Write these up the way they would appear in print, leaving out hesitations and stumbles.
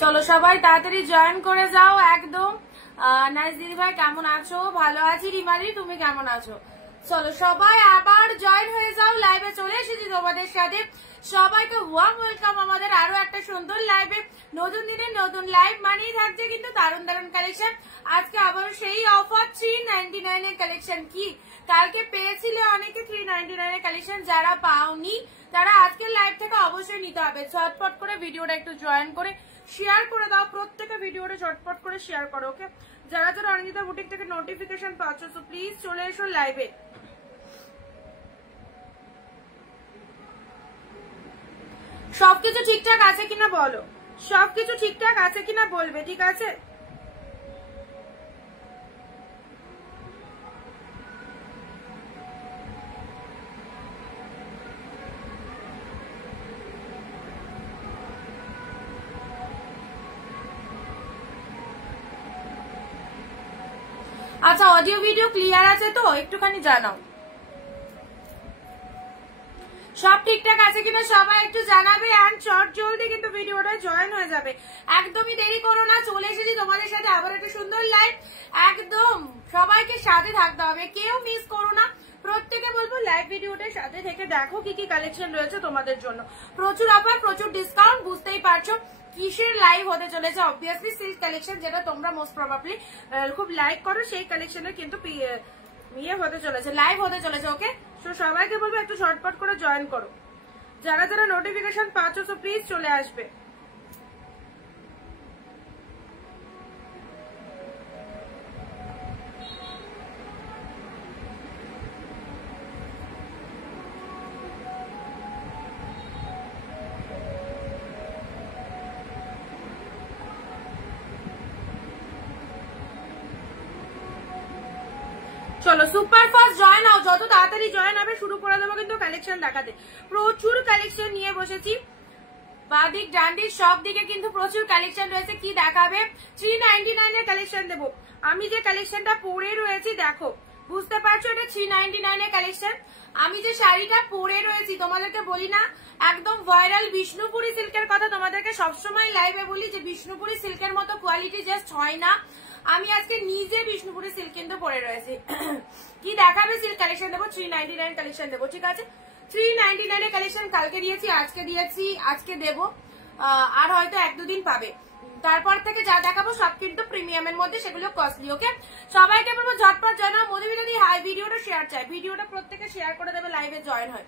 চলো সবাই তাড়াতাড়ি জয়েন করে যাও একদম। নাইস দিদি ভাই কেমন আছো? ভালো আছি। রিমাদি তুমি কেমন আছো? চলো সবাই আবার জয়েন হয়ে যাও, লাইভে চলে এসেছি তোমাদের সাথে। সবাইকে ওয়ার্ম ওয়েলকাম আমাদের আরো একটা সুন্দর লাইভে। নতুন দিনে নতুন লাইভ মানেই থাকছে কিন্তু দারুণ দারুণ কালেকশন। আজকে আবার সেই অফার 399 এর কালেকশন। কি কালকে পেয়েছিল অনেকে 399 এর কালেকশন, যারা পাওনি তারা আজকের লাইভ থেকে অবশ্যই নিতে হবে। ঝটপট করে ভিডিওটা একটু জয়েন করে শেয়ার করে দাও, প্রত্যেকে ভিডিওটা ঝটপট করে শেয়ার করো। ওকে, যারা যারা অনিন্দিতা বুটিক থেকে নোটিফিকেশন পাচ্ছ তো প্লিজ চলে এসো লাইভে। সবকিছু ঠিকঠাক আছে কিনা বলো, সবকিছু ঠিকঠাক আছে কিনা বলবে, ঠিক আছে? আচ্ছা, অডিও ভিডিও ক্লিয়ার আছে তো? একটুখানি জানাও সব ঠিকঠাক আছে কিনা, সবাই একটু জানাবে। এন্ড চট জলদি কিন্তু ভিডিওটা জয়েন হয়ে যাবে, একদমই দেরি করো না। চলে এসেছি তোমাদের সাথে আবার একটা সুন্দর লাইভ, একদম সবাইকে সাথে থাকতে হবে, কেউ মিস করো না। প্রত্যেকে বলবো লাইভ ভিডিওটার সাথে থেকে দেখো কি কি কালেকশন রয়েছে তোমাদের জন্য। প্রচুর অফার, প্রচুর ডিসকাউন্ট, বুঝতেই পারছো কিসের লাইভ হতে চলেছে। অবভিয়াসলি সিল্ক কালেকশন, যেটা তোমরা মোস্ট প্রবাবলি খুব লাইক করো, সেই কালেকশনের কিন্তু ইয়ে হতে চলেছে, লাইভ হতে চলেছে। ওকে, তো সবাইকে বলবো একটু শর্টকাট করে জয়েন করো। যারা যারা নোটিফিকেশন পাচ্ছ তো প্লিজ চলে আসবে। চলো সুপার ফাস্ট জয়েন হও, যত তাড়াতাড়ি জয়েন হবে শুরু করে দেবো কিন্তু কালেকশন দেখাতে। প্রচুর কালেকশন নিয়ে বসেছি, বাদিক ডান্ডিক সব দিকে কিন্তু প্রচুর কালেকশন রয়েছে। কি দেখাবে? 399 এর কালেকশন দেবো। আমি যে কালেকশনটা পরে রয়েছি দেখো, বুঝতে পারছো এটা 399 এর কালেকশন। আমি যে শাড়িটা পরে রয়েছি তোমাদেরকে বলি না, একদম ভাইরাল বিষ্ণুপুরি সিল্কের কথা তোমাদেরকে সবসময় লাইভে বলি যে বিষ্ণুপুরি সিল্কের মতো কোয়ালিটি জাস্ট হয় না। আমি আজকে নিজে বিষ্ণুপুরি সিল্ক কিন্তু পরে রয়েছি। কি দেখাবে? সিল্ক কালেকশন দেবো, 399 কালেকশন দেবো, ঠিক আছে? 399 এর কালেকশন কালকে দিয়েছি, আজকে দিয়েছি, আজকে দেবো, আর হয়তো এক দুদিন পাবে। তারপর থেকে যা দেখাবো সব কিন্তু প্রিমিয়ামের মধ্যে, সেগুলো কস্টলি। ওকে, সবাইকে বলবো ঝটপট জয়েন হও। মধুমিতাদি হাই, ভিডিওটা শেয়ার চাই, ভিডিওটা প্রত্যেকে শেয়ার করে দেবে, লাইভে জয়েন হয়।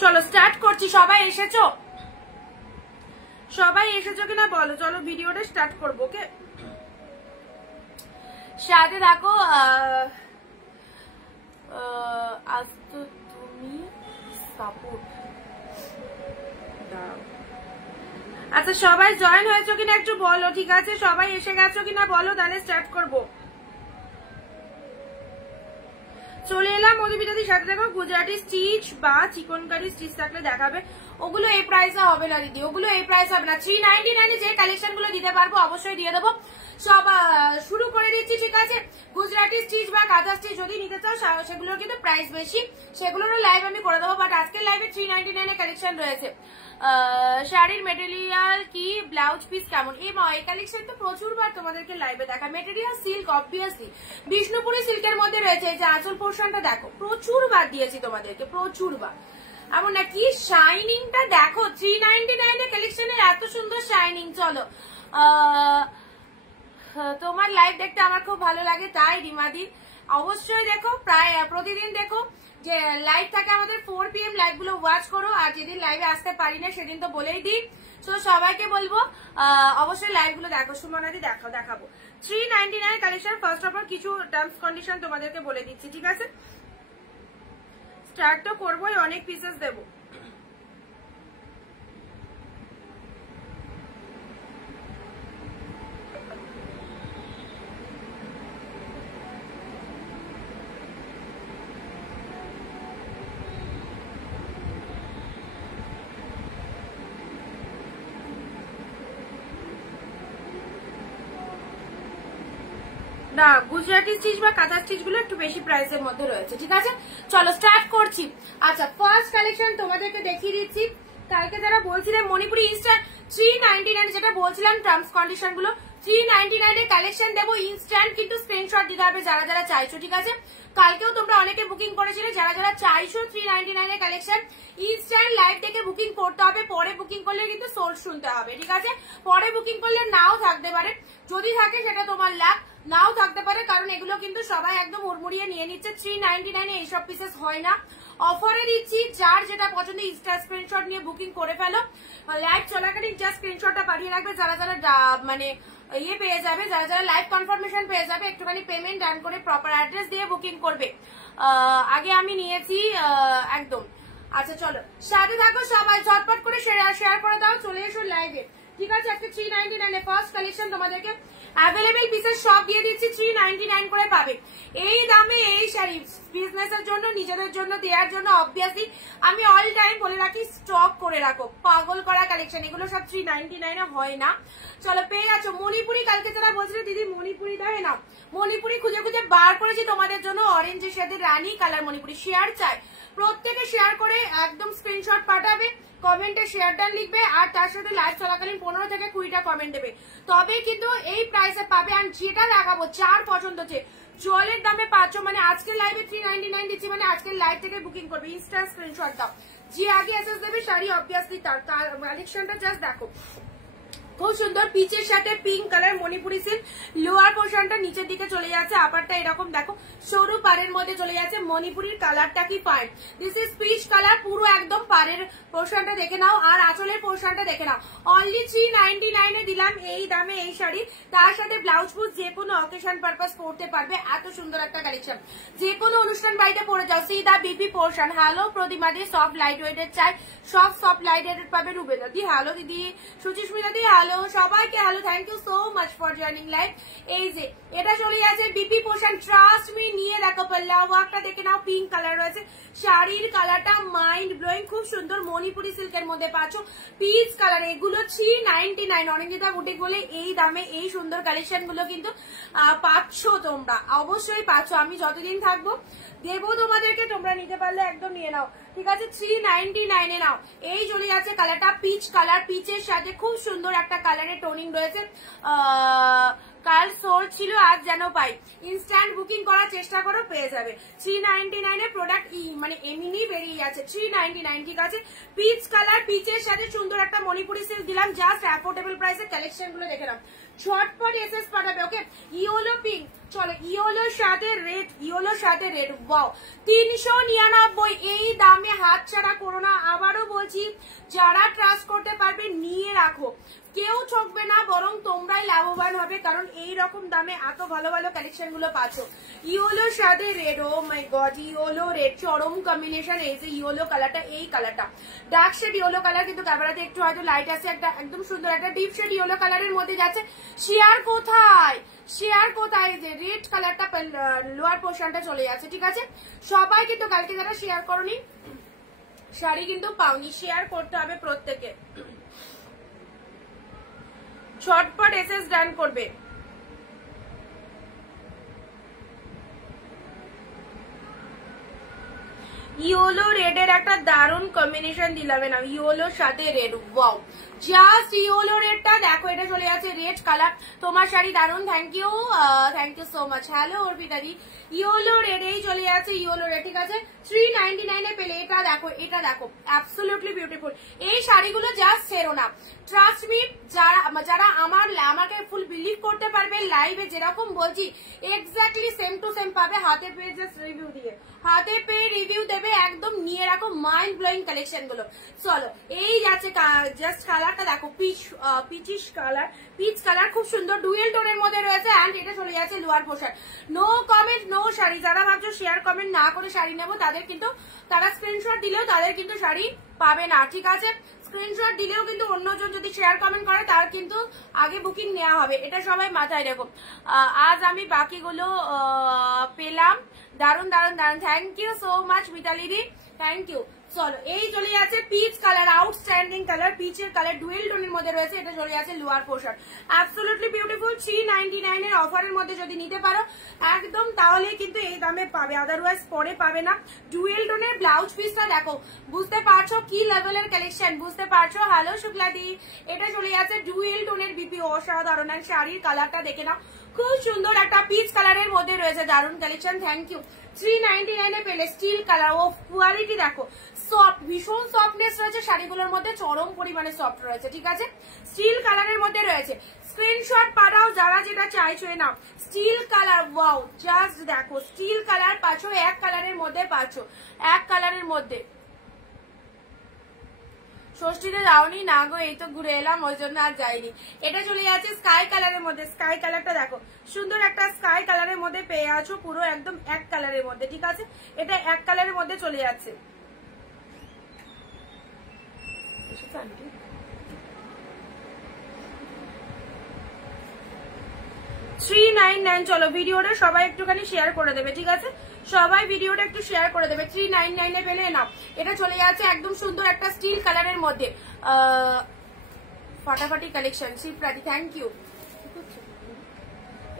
চলো স্টার্ট করছি। সবাই এসেছো? সবাই এসেছো কিনা বলো। চলো ভিডিওটা স্টার্ট করবো। ওকে, সাথে থাকো। আজ তো তুমি সাপোর্ট দাও। আচ্ছা, সবাই জয়েন হয়েছো কিনা একটু বলো, ঠিক আছে? সবাই এসে গেছো কিনা বলো, তাহলে স্টার্ট করবো। চলে এলাম মধুমিতাদির সাথে। দেখো গুজরাটি স্টিচ বা চিকনকারি স্টিচ থাকলে দেখাবে। ওগুলো এই প্রাইসে হবে না দিদি, ওগুলো এই প্রাইস হবে না। 399 যে কালেকশন গুলো দিতে পারবো অবশ্যই দিয়ে দেবো। সব শুরু করে দিচ্ছি, ঠিক আছে? গুজরাটি স্টিচ বা কাঁথা স্টিচ যদি নিতে চাও সেগুলোর কিন্তু প্রাইস বেশি, সেগুলোরও লাইভ আমি করে দেবো। বাট আজকের লাইভে 399 এর কালেকশন রয়েছে। শাড়ির মেটেরিয়াল কি, ব্লাউজ পিস কেমন? এই কালেকশন তো প্রচুরবার তোমাদেরকে লাইভে দেখা। মেটেরিয়াল সিল্ক, অবভিয়াসলি বিষ্ণুপুরি সিল্কের মধ্যে রয়েছে। এই যে আঁচল পোর্শনটা দেখো, প্রচুরবার দিয়েছি তোমাদেরকে, প্রচুরবার। এমন না কি শাইনিংটা দেখো, 399 এর কালেকশনের এত সুন্দর শাইনিং। চলো, তোমার লাইভ দেখতে আমার খুব ভালো লাগে, তাই রিমাদি অবশ্যই দেখো, প্রায় প্রতিদিন দেখো। যে লাইভ থাকে আমাদের 4 PM, লাইভ গুলো ওয়াচ করো। আর যেদিন লাইভে আসতে পারি না সেদিন তো বলেই দিই। তো সবাইকে বলবো অবশ্যই লাইভ গুলো দেখো। সুমনাদি দেখাবো 399 কালেকশন। ফার্স্ট অফ অল কিছু টার্মস কন্ডিশন তোমাদেরকে বলে দিচ্ছি, ঠিক আছে? স্টার্ট তো করবোই, অনেক পিসেস দেবো। না, গুজরাটি স্টিচ বা কাঁথা স্টিচ গুলো একটু বেশি প্রাইসের মধ্যে রয়েছে। ঠিক আছে, চলো স্টার্ট করছি। আচ্ছা, ফার্স্ট কালেকশন তোমাদেরকে দেখিয়ে দিচ্ছি। কালকে যারা বলছিলেন মণিপুরি ইনস্ট্যান্ট 399 যেটা বলছিলাম টার্মস কন্ডিশন গুলো, 399 এর কালেকশন দেবো ইনস্ট্যান্ট, কিন্তু স্ক্রিনশট দিতে হবে যারা যারা চাইছো। ঠিক আছে, কালকেও তোমরা অনেকে বুকিং করেছিলে, যারা যারা চাইছো 399 এর কালেকশন ইনস্ট্যান্ট লাইভ থেকে বুকিং করতে হবে। পরে বুকিং করলে কিন্তু সোল্ড শুনতে হবে। ঠিক আছে, পরে বুকিং করলে নাও থাকতে পারে, যদি থাকে সেটা তোমার লাভ, নাও থাকতে পারে, কারণ এগুলো কিন্তু সবাই একদম উড়মুড়িয়ে নিয়ে নিচ্ছে। 399 এইসব পিসেস হয় না, অফারে দিচ্ছি। যার যেটা পছন্দ ইনস্টা স্ক্রিনশট নিয়ে বুকিং করে ফেলো। লাইভ চলাকালীন জাস্ট স্ক্রিনশটটা পাঠিয়ে রাখবে, যারা যারা মানে ইয়ে পেয়ে যাবে, যারা যারা লাইভ কনফার্মেশন পেয়ে যাবে, একটুখানি পেমেন্ট ডান করে প্রপার অ্যাড্রেস দিয়ে বুকিং করবে। আগে আমি নিয়েছি একদম। আচ্ছা চলো, সাথে থাকো সবাই, ঝটপট করে শেয়ার করে দাও, চলে এসো লাইভে। ঠিক আছে, আজকে 399 এর ফার্স্ট কালেকশন তোমাদেরকে অ্যাভেলেবেল পিসের সব দিয়ে দিচ্ছি, 399 করে পাবে। এই দামে এই শাড়ি বিজনেসের জন্য, নিজেদের জন্য দেওয়ার জন্য অবভিয়াসলি আমি অল টাইম বলে রাখি স্টক করে রাখো। পাগল করা কালেকশন, এগুলো সব 399 হয় না। চলো, পেয়ে গেছো মণিপুরি। কালকে যারা বলছিল দিদি মণিপুরি দেয় না, মণিপুরি খুঁজে খুঁজে বার করেছি তোমাদের জন্য। অরেঞ্জের সাথে রানী কালার মণিপুরি শেয়ার চাই, প্রত্যেকে শেয়ার করে একদম স্ক্রিনশট পাঠাবে, কমেন্টে শেয়ারটা লিখবে, আর তার সাথে লাইভ চলাকালীন 15 থেকে 20টা কমেন্ট দেবে, তবেই কিন্তু এই প্রাইসে পাবে। আর যেটা দেখাবো চার পছন্দ হচ্ছে, জলের দামে পাচ্ছ, মানে আজকের লাইভে 399 দিচ্ছি, মানে আজকের লাইভ থেকে বুকিং করবে, ইনস্ট্যান্ট স্ক্রিনশট দাও। যে আগে এসএস দেবে শাড়ি অবভিয়াসলি তার কালেকশনটা জাস্ট দেখো, খুব সুন্দর পিচের সাথে pink colour Manipuri silk. Lower পোর্শনটা নিচের দিকে চলে যাচ্ছে, আপারটা এরকম দেখো সরু পাড়ের মধ্যে চলে যাচ্ছে। মণিপুরির কালারটা কি fine, this is peach colour, পুরো একদম পাড়ের পোর্শনটা দেখে নাও, আর আঁচলের পোর্শনটা দেখে নাও। অনলি 399 এ দিলাম এই দামে এই শাড়ি, তার সাথে ব্লাউজ পিস, যে কোনো অকেশন পারপাস পরতে পারবে। এত সুন্দর একটা কালেকশন, যে কোনো অনুষ্ঠান বাড়িতে পরে যাও। সি দা বিপি পোর্শন। হ্যালো প্রতিমা দি, সফট লাইট ওয়েটের চাই, সব সফট লাইট ওয়েটেড পাবে। রুবেদা দি হ্যালো, দিদি সুচিস্মিতা দি হ্যালো, সবাইকে hello, thank you so much for joining live. এই যে এটা চলে যাচ্ছে বিপি পোর্শন, ট্রাস্ট মি, নিয়ে দেখো পাল্লা ওয়ার্কটা দেখে নাও, পিঙ্ক কালার রয়েছে, শাড়ির কালারটা মাইন্ড ব্লোয়িং, খুব সুন্দর মণিপুরি সিল্কের মধ্যে পাচ্ছ, পিচ কালার। এগুলো 399, অনিন্দিতা বুটিক বলে এই দামে এই সুন্দর কালেকশন গুলো কিন্তু পাচ্ছ তোমরা, অবশ্যই পাচ্ছ। আমি যতদিন থাকবো দেবো তোমাদেরকে, তোমরা নিতে পারলে একদম নিয়ে নাও। ঠিক আছে, 399 এ নাও। এই চলে যাচ্ছে কালারটা পিচ কালার, পিচের সাথে খুব সুন্দর একটা কালারের টোনিং রয়েছে। কাল সোল ছিল, আজ যেন পাই। ইনস্ট্যান্ট বুকিং করার চেষ্টা করো, পেয়ে যাবে। 399 এ প্রোডাক্ট মানে এমনি বেরিয়ে যাচ্ছে 399। ঠিক আছে, পিচ কালার, পিচের সাথে সুন্দর একটা মণিপুরি সিল্ক দিলাম, জাস্ট অ্যাফোর্ডেবল প্রাইসে কালেকশন গুলো দেখে নাও। ঝটপট এসএস পাঠাবে। ওকে, ইয়েলো পিঙ্ক, চলো ইয়েলোর সাথে রেড, ইয়েলোর সাথে রেড, ওয়াও 399 এই দামে হাতছাড়া করো না। আবারও বলছি, যারা ট্রাস্ট করতে পারবে নিয়ে রাখো, কেউ ঠকবে না, বরং তোমরাই লাভবান হবে, কারণ এই রকম দামে এত ভালো ভালো কালেকশন গুলো পাচ্ছ। ইয়েলোর সাথে red, O my god, yellow red চরম কম্বিনেশন। এই যে ইয়েলো কালারটা, এই কালারটা ডার্ক শেড ইয়েলো কালার, কিন্তু ক্যামেরাতে একটু হয়তো লাইট আছে, একটা একদম সুন্দর একটা ডিপ শেড ইয়েলো কালারের মধ্যে যাচ্ছে। শেয়ার কোথায়, শেয়ার কোথায়, যে রেড কালারটা লোয়ার পোর্শনটা চলে যাচ্ছে। ঠিক আছে, সবাই কিন্তু কালকে যারা শেয়ার করনি শাড়ি কিন্তু পাওনি, শেয়ার করতে হবে প্রত্যেকে, ঝটপট এসএস ডান করবে। ইয়েলো রেড এর একটা দারুণ কম্বিনেশন দিলাম না, ইয়েলোর সাথে রেড, ওয়াও জাস্ট ইয়েলো রেডটা দেখো, এটা চলে যাচ্ছে রেড কালার। তোমার শাড়ি দারুণ, thank you so much. Hello Arpita দি, ইয়েলো রেড এই চলে যাচ্ছে ইয়েলো রেড। ঠিক আছে, 399 এ পেলে। এটা দেখো, এটা দেখো, অ্যাবসলিউটলি বিউটিফুল। এই শাড়িগুলো জাস্ট ছেড়ো না, ট্রাস্ট মি। যারা আমাকে ফুল বিলিভ করতে পারবে, লাইভে যেরকম বলছি এক্স্যাক্টলি সেম টু সেম পাবে, হাতে পেয়ে জাস্ট রিভিউ দিয়ে, হাতে পেয়ে রিভিউ দেবে, একদম নিয়ে রাখো মাইন্ড ব্লোয়িং কালেকশন গুলো। চলো, এই যাচ্ছে জাস্ট কালারটা দেখো, পিচিশ কালার, পিচ কালার, খুব সুন্দর ডুয়েল টোনের মধ্যে রয়েছে। অ্যান্ড এটা চলে যাচ্ছে lower portion. No comment no sari, যারা ভাবছো শেয়ার কমেন্ট না করে শাড়ি নেবো, তাদের কিন্তু, তারা স্ক্রিনশট দিলেও তাদের কিন্তু শাড়ি পাবে না। ঠিক আছে, স্ক্রিনশট দিলেও কিন্তু অন্যজন যদি শেয়ার কমেন্ট করে তার কিন্তু আগে বুকিং নেওয়া হবে, এটা সবাই মাথায় রেখো। আজ আমি বাকিগুলো পেলাম, দারুন দারুন দারুন, thank you so much Mitali দি, থ্যাংক ইউ। চলো এই চলে যাচ্ছে পিচ কালার, আউটস্ট্যান্ডিং কালার, পিচের কালার, ডুয়েল টোনের মধ্যে রয়েছে। এটা চলে যাচ্ছে লোয়ার পোর্শন, অ্যাবসলিউটলি বিউটিফুল। 399 এর অফারের মধ্যে যদি নিতে পারো একদম, তাহলে কিন্তু এই দামে পাবে, আদারওয়াইজ পরে পাবে না। ডুয়েল টোনের ব্লাউজ পিসটা দেখো, বুঝতে পারছো কি লেভেলের কালেকশন, বুঝতে পারছো। হ্যালো শুক্লাদি, এটা চলে যাচ্ছে ডুয়েল টোনের বিপি, অসাধারণ। আর শাড়ির কালারটা দেখে নাও, খুব সুন্দর একটা পিচ কালারের মধ্যে রয়েছে, দারুন কালেকশন। Thank you. 399 এ পেলে স্টিল কালার, ও কোয়ালিটি দেখো, সফট, ভীষণ সফটনেস রয়েছে শাড়িগুলোর মধ্যে, চরম পরিমাণে সফট রয়েছে, ঠিক আছে। স্টিল কালারের মধ্যে রয়েছে, স্ক্রিনশট পাঠাও যারা যেটা চাইছো। নাও স্টিল কালার, ওয়াও, জাস্ট দেখো স্টিল কালার পাচ্ছ, এক কালারের মধ্যে পাচ্ছ, এক কালারের মধ্যে। ষষ্ঠীতে যাওনি না গো, এই তো ঘুরে এলাম, ওই জন্য আর যাইনি। এটা চলে যাচ্ছে স্কাই কালারের মধ্যে, স্কাই কালারটা দেখো, সুন্দর একটা স্কাই কালারের মধ্যে পেয়ে আছো, পুরো একদম এক কালারের মধ্যে, ঠিক আছে। এটা এক কালারের মধ্যে চলে যাচ্ছে। 399। চলো ভিডিওটা সবাই একটুখানি শেয়ার করে দেবে, ঠিক আছে, সবাই ভিডিওটা একটু শেয়ার করে দেবে। 399 এ পেলে নাও। এটা চলে যাচ্ছে একদম সুন্দর একটা স্টিল কালারের মধ্যে, ফাটাফাটি কালেকশন। শিবরাতি, thank you.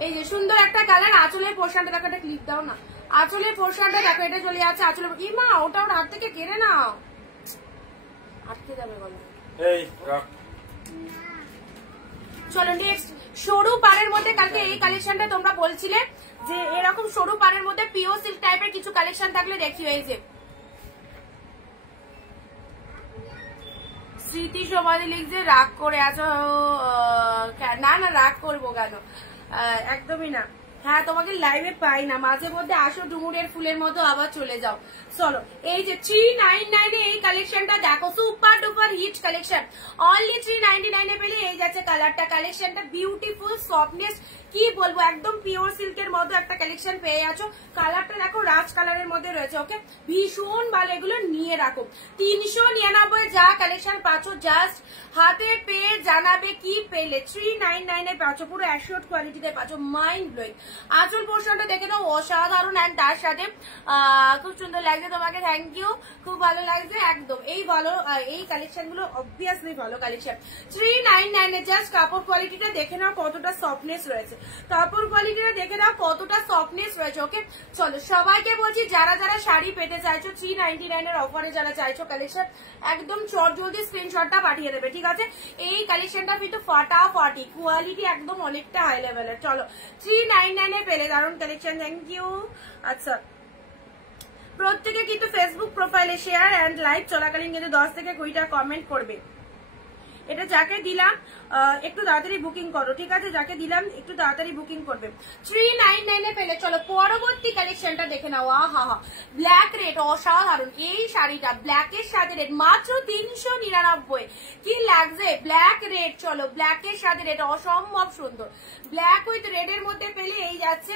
এই যে সুন্দর একটা কালার, আঁচলের পোর্শনটা দেখো, একটা ক্লিপ দাও না, আঁচলের পোর্শনটা দেখো, এটা চলে যাচ্ছে আঁচলের। ইমা ওটা ওর হাত থেকে কেড়ে নাও, আটকে যাবে বলো। চলো নেক্সট, সরু পাড়ের মধ্যে। কালকে এই কালেকশনটা তোমরা বলছিলে যে এরকম সরু পাড়ের মধ্যে পিওর সিল্ক টাইপের কিছু কালেকশন থাকলে দেখিও। এই যে স্মৃতি সমাধি লিখছে, রাগ করে আছো? না না, রাগ করবো কেন, একদমই না। হ্যাঁ তোমাকে লাইভে পাই না, মাঝে মধ্যে আসো ডুমুরের ফুলের মতো, আবার চলে যাও। চলো এই যে 399 এ এই কালেকশনটা দেখো, super duper hit collection, only 399 এ পেলে এই যাচ্ছে কালারটা, কালেকশনটা বিউটিফুল, সফটনেস কি বলবো, একদম পিওর সিল্কের মতো একটা কালেকশন পেয়ে আছো। কালারটা দেখো রাজ কালারের মধ্যে রয়েছে, ওকে, ভীষণ ভালো, এগুলো নিয়ে রাখো। 399 যা কালেকশন পাচ্ছ, জাস্ট হাতে পেয়ে জানাবে কি পেলে। 399 এ পাচ্ছ, পুরো অ্যাশিওর কোয়ালিটিতে পাচ্ছ, মাইন্ড ব্লোয়িং। আঁচল পোর্শনটা দেখে নাও, অসাধারণ। অ্যান্ড তার সাথে খুব সুন্দর লাগছে তোমাকে, থ্যাংক ইউ, খুব ভালো লাগছে একদম। এই ভালো, এই কালেকশন গুলো অবভিয়াসলি ভালো কালেকশন। 399 এ জাস্ট কাপড় কোয়ালিটিটা দেখে নাও কতটা সফটনেস রয়েছে, কাপড় কোয়ালিটিটা দেখে নাও কতটা সফটনেস রয়েছে, ওকে। চলো সবাইকে বলছি, যারা যারা শাড়ি পেতে চাইছো 399 এর অফারে যারা চাইছো কালেকশন, একদম চট জলদি স্ক্রিনশটটা পাঠিয়ে দেবে, ঠিক আছে। এই কালেকশনটা কিন্তু ফাটাফাটি, কোয়ালিটি একদম অনেকটা হাই লেভেলের। চলো 399 এ পেলে দারুণ কালেকশন, থ্যাংক ইউ। আচ্ছা, প্রত্যেকে কিন্তু ফেসবুক প্রোফাইলে শেয়ার এন্ড লাইভ চলাকালীন কিন্তু 10 থেকে 20টা কমেন্ট করবে। এটা যাকে দিলাম একটু তাড়াতাড়ি বুকিং করো, ঠিক আছে, যাকে দিলাম একটু তাড়াতাড়ি বুকিং করবে। 399 এ পেলে। চলো পরবর্তী কালেকশনটা দেখে নাও, আহা হা, ব্ল্যাক রেড, অসাধারণ। এই শাড়িটা ব্ল্যাকের সাথে রেড, মাত্র 399, কি লাগছে, ব্ল্যাক রেড। চলো ব্ল্যাকের সাথে রেড, অসম্ভব সুন্দর, ব্ল্যাক উইথ রেড এর মধ্যে পেলে এই যাচ্ছে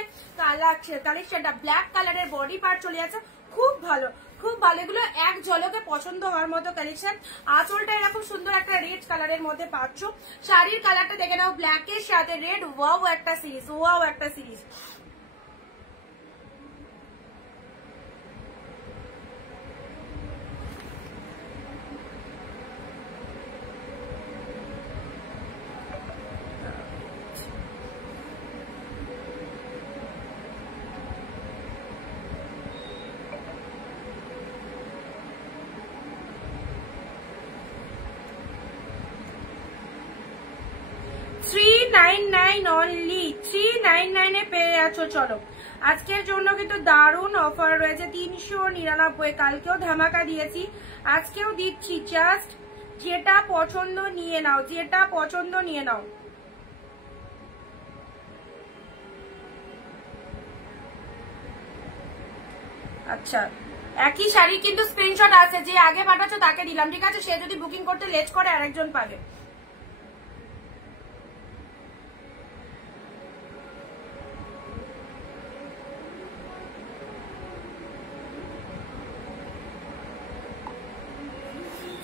কালেকশনটা। ব্ল্যাক কালারের বডি পার্ট চলে যাচ্ছে, খুব ভালো, খুব ভালো, এগুলো এক ঝলকে পছন্দ হওয়ার মতো কালেকশন। আঁচলটা এরকম সুন্দর একটা রেড কালারের মধ্যে পাচ্ছ। শাড়ির কালারটা দেখে নাও, ব্ল্যাকের সাথে রেড, ওয়াও একটা সিরিজ, ওয়াও একটা সিরিজ। অনলি 399 এ পেয়ে যাচ্ছ। চলো আজকের জন্য কিন্তু দারুণ অফার রয়েছে, 399, কালকেও ধামাকা দিয়েছি, আজকেও দিচ্ছি। জাস্ট যেটা পছন্দ নিয়ে নাও, যেটা পছন্দ নিয়ে নাও। আচ্ছা, একই শাড়ি কিন্তু স্ক্রিনশট আছে, যে আগে পাঠাচ্ছ তাকে দিলাম, ঠিক আছে, সে যদি বুকিং করতে লেট করে আরেকজন পাবে।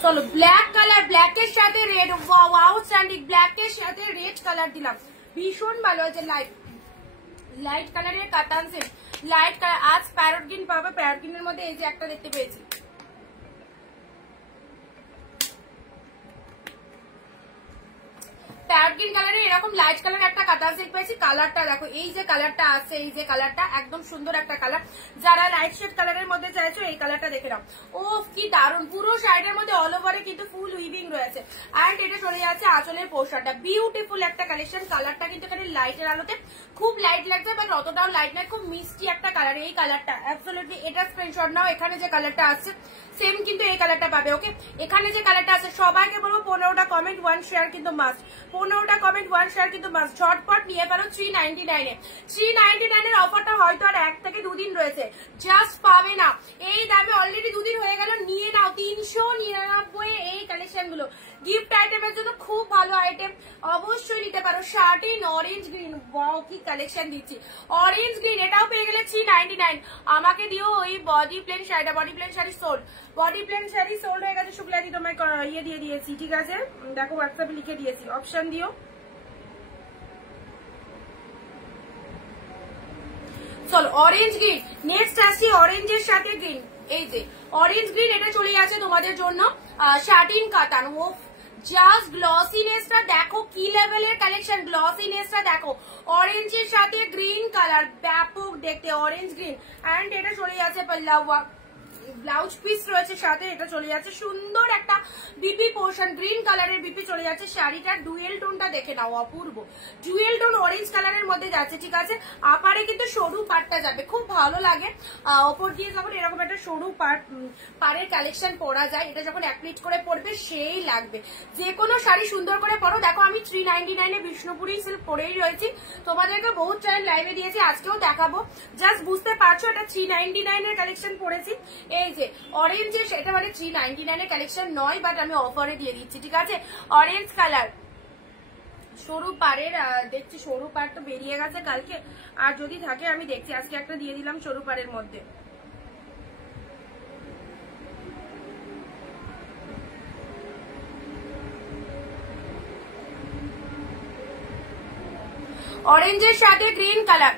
চলো ব্ল্যাক কালার, ব্ল্যাকের সাথে রেড, ওয়াও আউটস্ট্যান্ডিং, ব্ল্যাকের সাথে রেড কালার দিলাম, ভীষণ ভালো হয়েছে। লাইট কালারের কাতান সেট, লাইট কালার। আজ প্যারট গ্রিন পাবে, প্যারট গ্রিনের মধ্যে এই যে একটা দেখতে পেয়েছি, প্যারট গ্রিন কালারে এরকম লাইট কালার একটা কাটার সেট পেয়েছি। কালারটা দেখো, এই যে কালারটা আছে, এই যে কালারটা একদম সুন্দর একটা কালার। যারা লাইট শেড কালারের মধ্যে চাইছো এই কালারটা দেখে নাও। ও কি দারুণ, পুরো শাড়িটার মধ্যে অল ওভারে কিন্তু ফুল উইভিং রয়েছে। অ্যান্ড এটা চলে যাচ্ছে আঁচলের পোর্শনটা, বিউটিফুল একটা কালেকশন। কালারটা কিন্তু এখানে লাইটের আলোতে খুব লাইট লাগছে, বাট অতটাও লাইট নয়, খুব মিষ্টি একটা কালার এই কালারটা। অ্যাবসলিউটলি এটা স্ক্রিনশট নাও। এখানে যে কালারটা আসছে সেম কিন্তু এই কালারটা পাবে। ওকে, এখানে যে কালারটা আছে সবাইকে বলবো 15টা কমেন্ট 1 শেয়ার কিন্তু মাস্ট, 15টা কমেন্ট 1 শেয়ার কিন্তু মাস্ট। ঝটপট নিয়ে ফেলো 399 এ। 399 এর অফারটা হয়তো আর 1 থেকে 2 দিন রয়েছে, জাস্ট পাবে না এই দামে। অলরেডি 2 দিন হয়ে গেল, নিয়ে নাও 399 এই কালেকশন গুলো। গিফট আইটেমের জন্য খুব ভালো আইটেম, অবশ্যই নিতে পারো। শার্টিন অরেঞ্জ গ্রিন, ওয়াও কি কালেকশন দিচ্ছি। অরেঞ্জ গ্রিন এটাও পেয়ে গেলে 399। আমাকে দিও ওই বডি প্লেন শাড়িটা। Body plain sari sold, body plain sari sold হয়ে গেছে। শুক্লাদি তোমায় ইয়ে দিয়ে দিয়েছি, ঠিক আছে, দেখো হোয়াটসঅ্যাপে লিখে দিয়েছি, অপশন দিও। চলো অরেঞ্জ গ্রিন, নেক্সট আসছি অরেঞ্জের সাথে গ্রিন। এই যে অরেঞ্জ গ্রিন, এটা চলে আছে তোমাদের জন্য শার্টিন কাতান। ও জাস্ট গ্লসিনেসটা দেখো কি লেভেলের কালেকশন, গ্লসিনেসটা দেখো। অরেঞ্জের সাথে গ্রিন কালার, ব্যাপক দেখতে অরেঞ্জ গ্রিন। অ্যান্ড এটা চলে যাচ্ছে পাল্লাওয়া, ব্লাউজ পিস রয়েছে সাথে। এটা চলে যাচ্ছে সুন্দর একটা বিপি পোর্শন, গ্রিন কালারের বিপি চলে যাচ্ছে। শাড়িটার ডুয়েল টোনটা দেখে নাও, অপূর্ব ডুয়েল টোন অরেঞ্জ কালারের মধ্যে যাচ্ছে, ঠিক আছে। আপারে কিন্তু সরু পাটটা যাবে, খুব ভালো লাগে। ওপর দিয়ে যখন এরকম একটা সরু পাড়ের কালেকশন পরা যায়, এটা যখন এক প্লিট করে পরবে সেই লাগবে। যে কোনো শাড়ি সুন্দর করে পরো। দেখো আমি 399 এ বিষ্ণুপুরি সিল্ক পরেই রয়েছি, তোমাদেরকে বহুত টাইম লাইভে দিয়েছি, আজকেও দেখাবো। জাস্ট বুঝতে পারছো এটা 399 এর কালেকশন পরেছি। এই যে অরেঞ্জের, সেটা মানে 399 এর কালেকশন নয়, বাট আমি অফারে দিয়ে দিচ্ছি, ঠিক আছে। অরেঞ্জ কালার, সরু পাড়ের, দেখছি সরু পাড় তো বেরিয়ে গেছে কালকে, আর যদি থাকে আমি দেখছি, আজকে একটা দিয়ে দিলাম সরু পাড়ের মধ্যে। অরেঞ্জের সাথে গ্রিন কালার,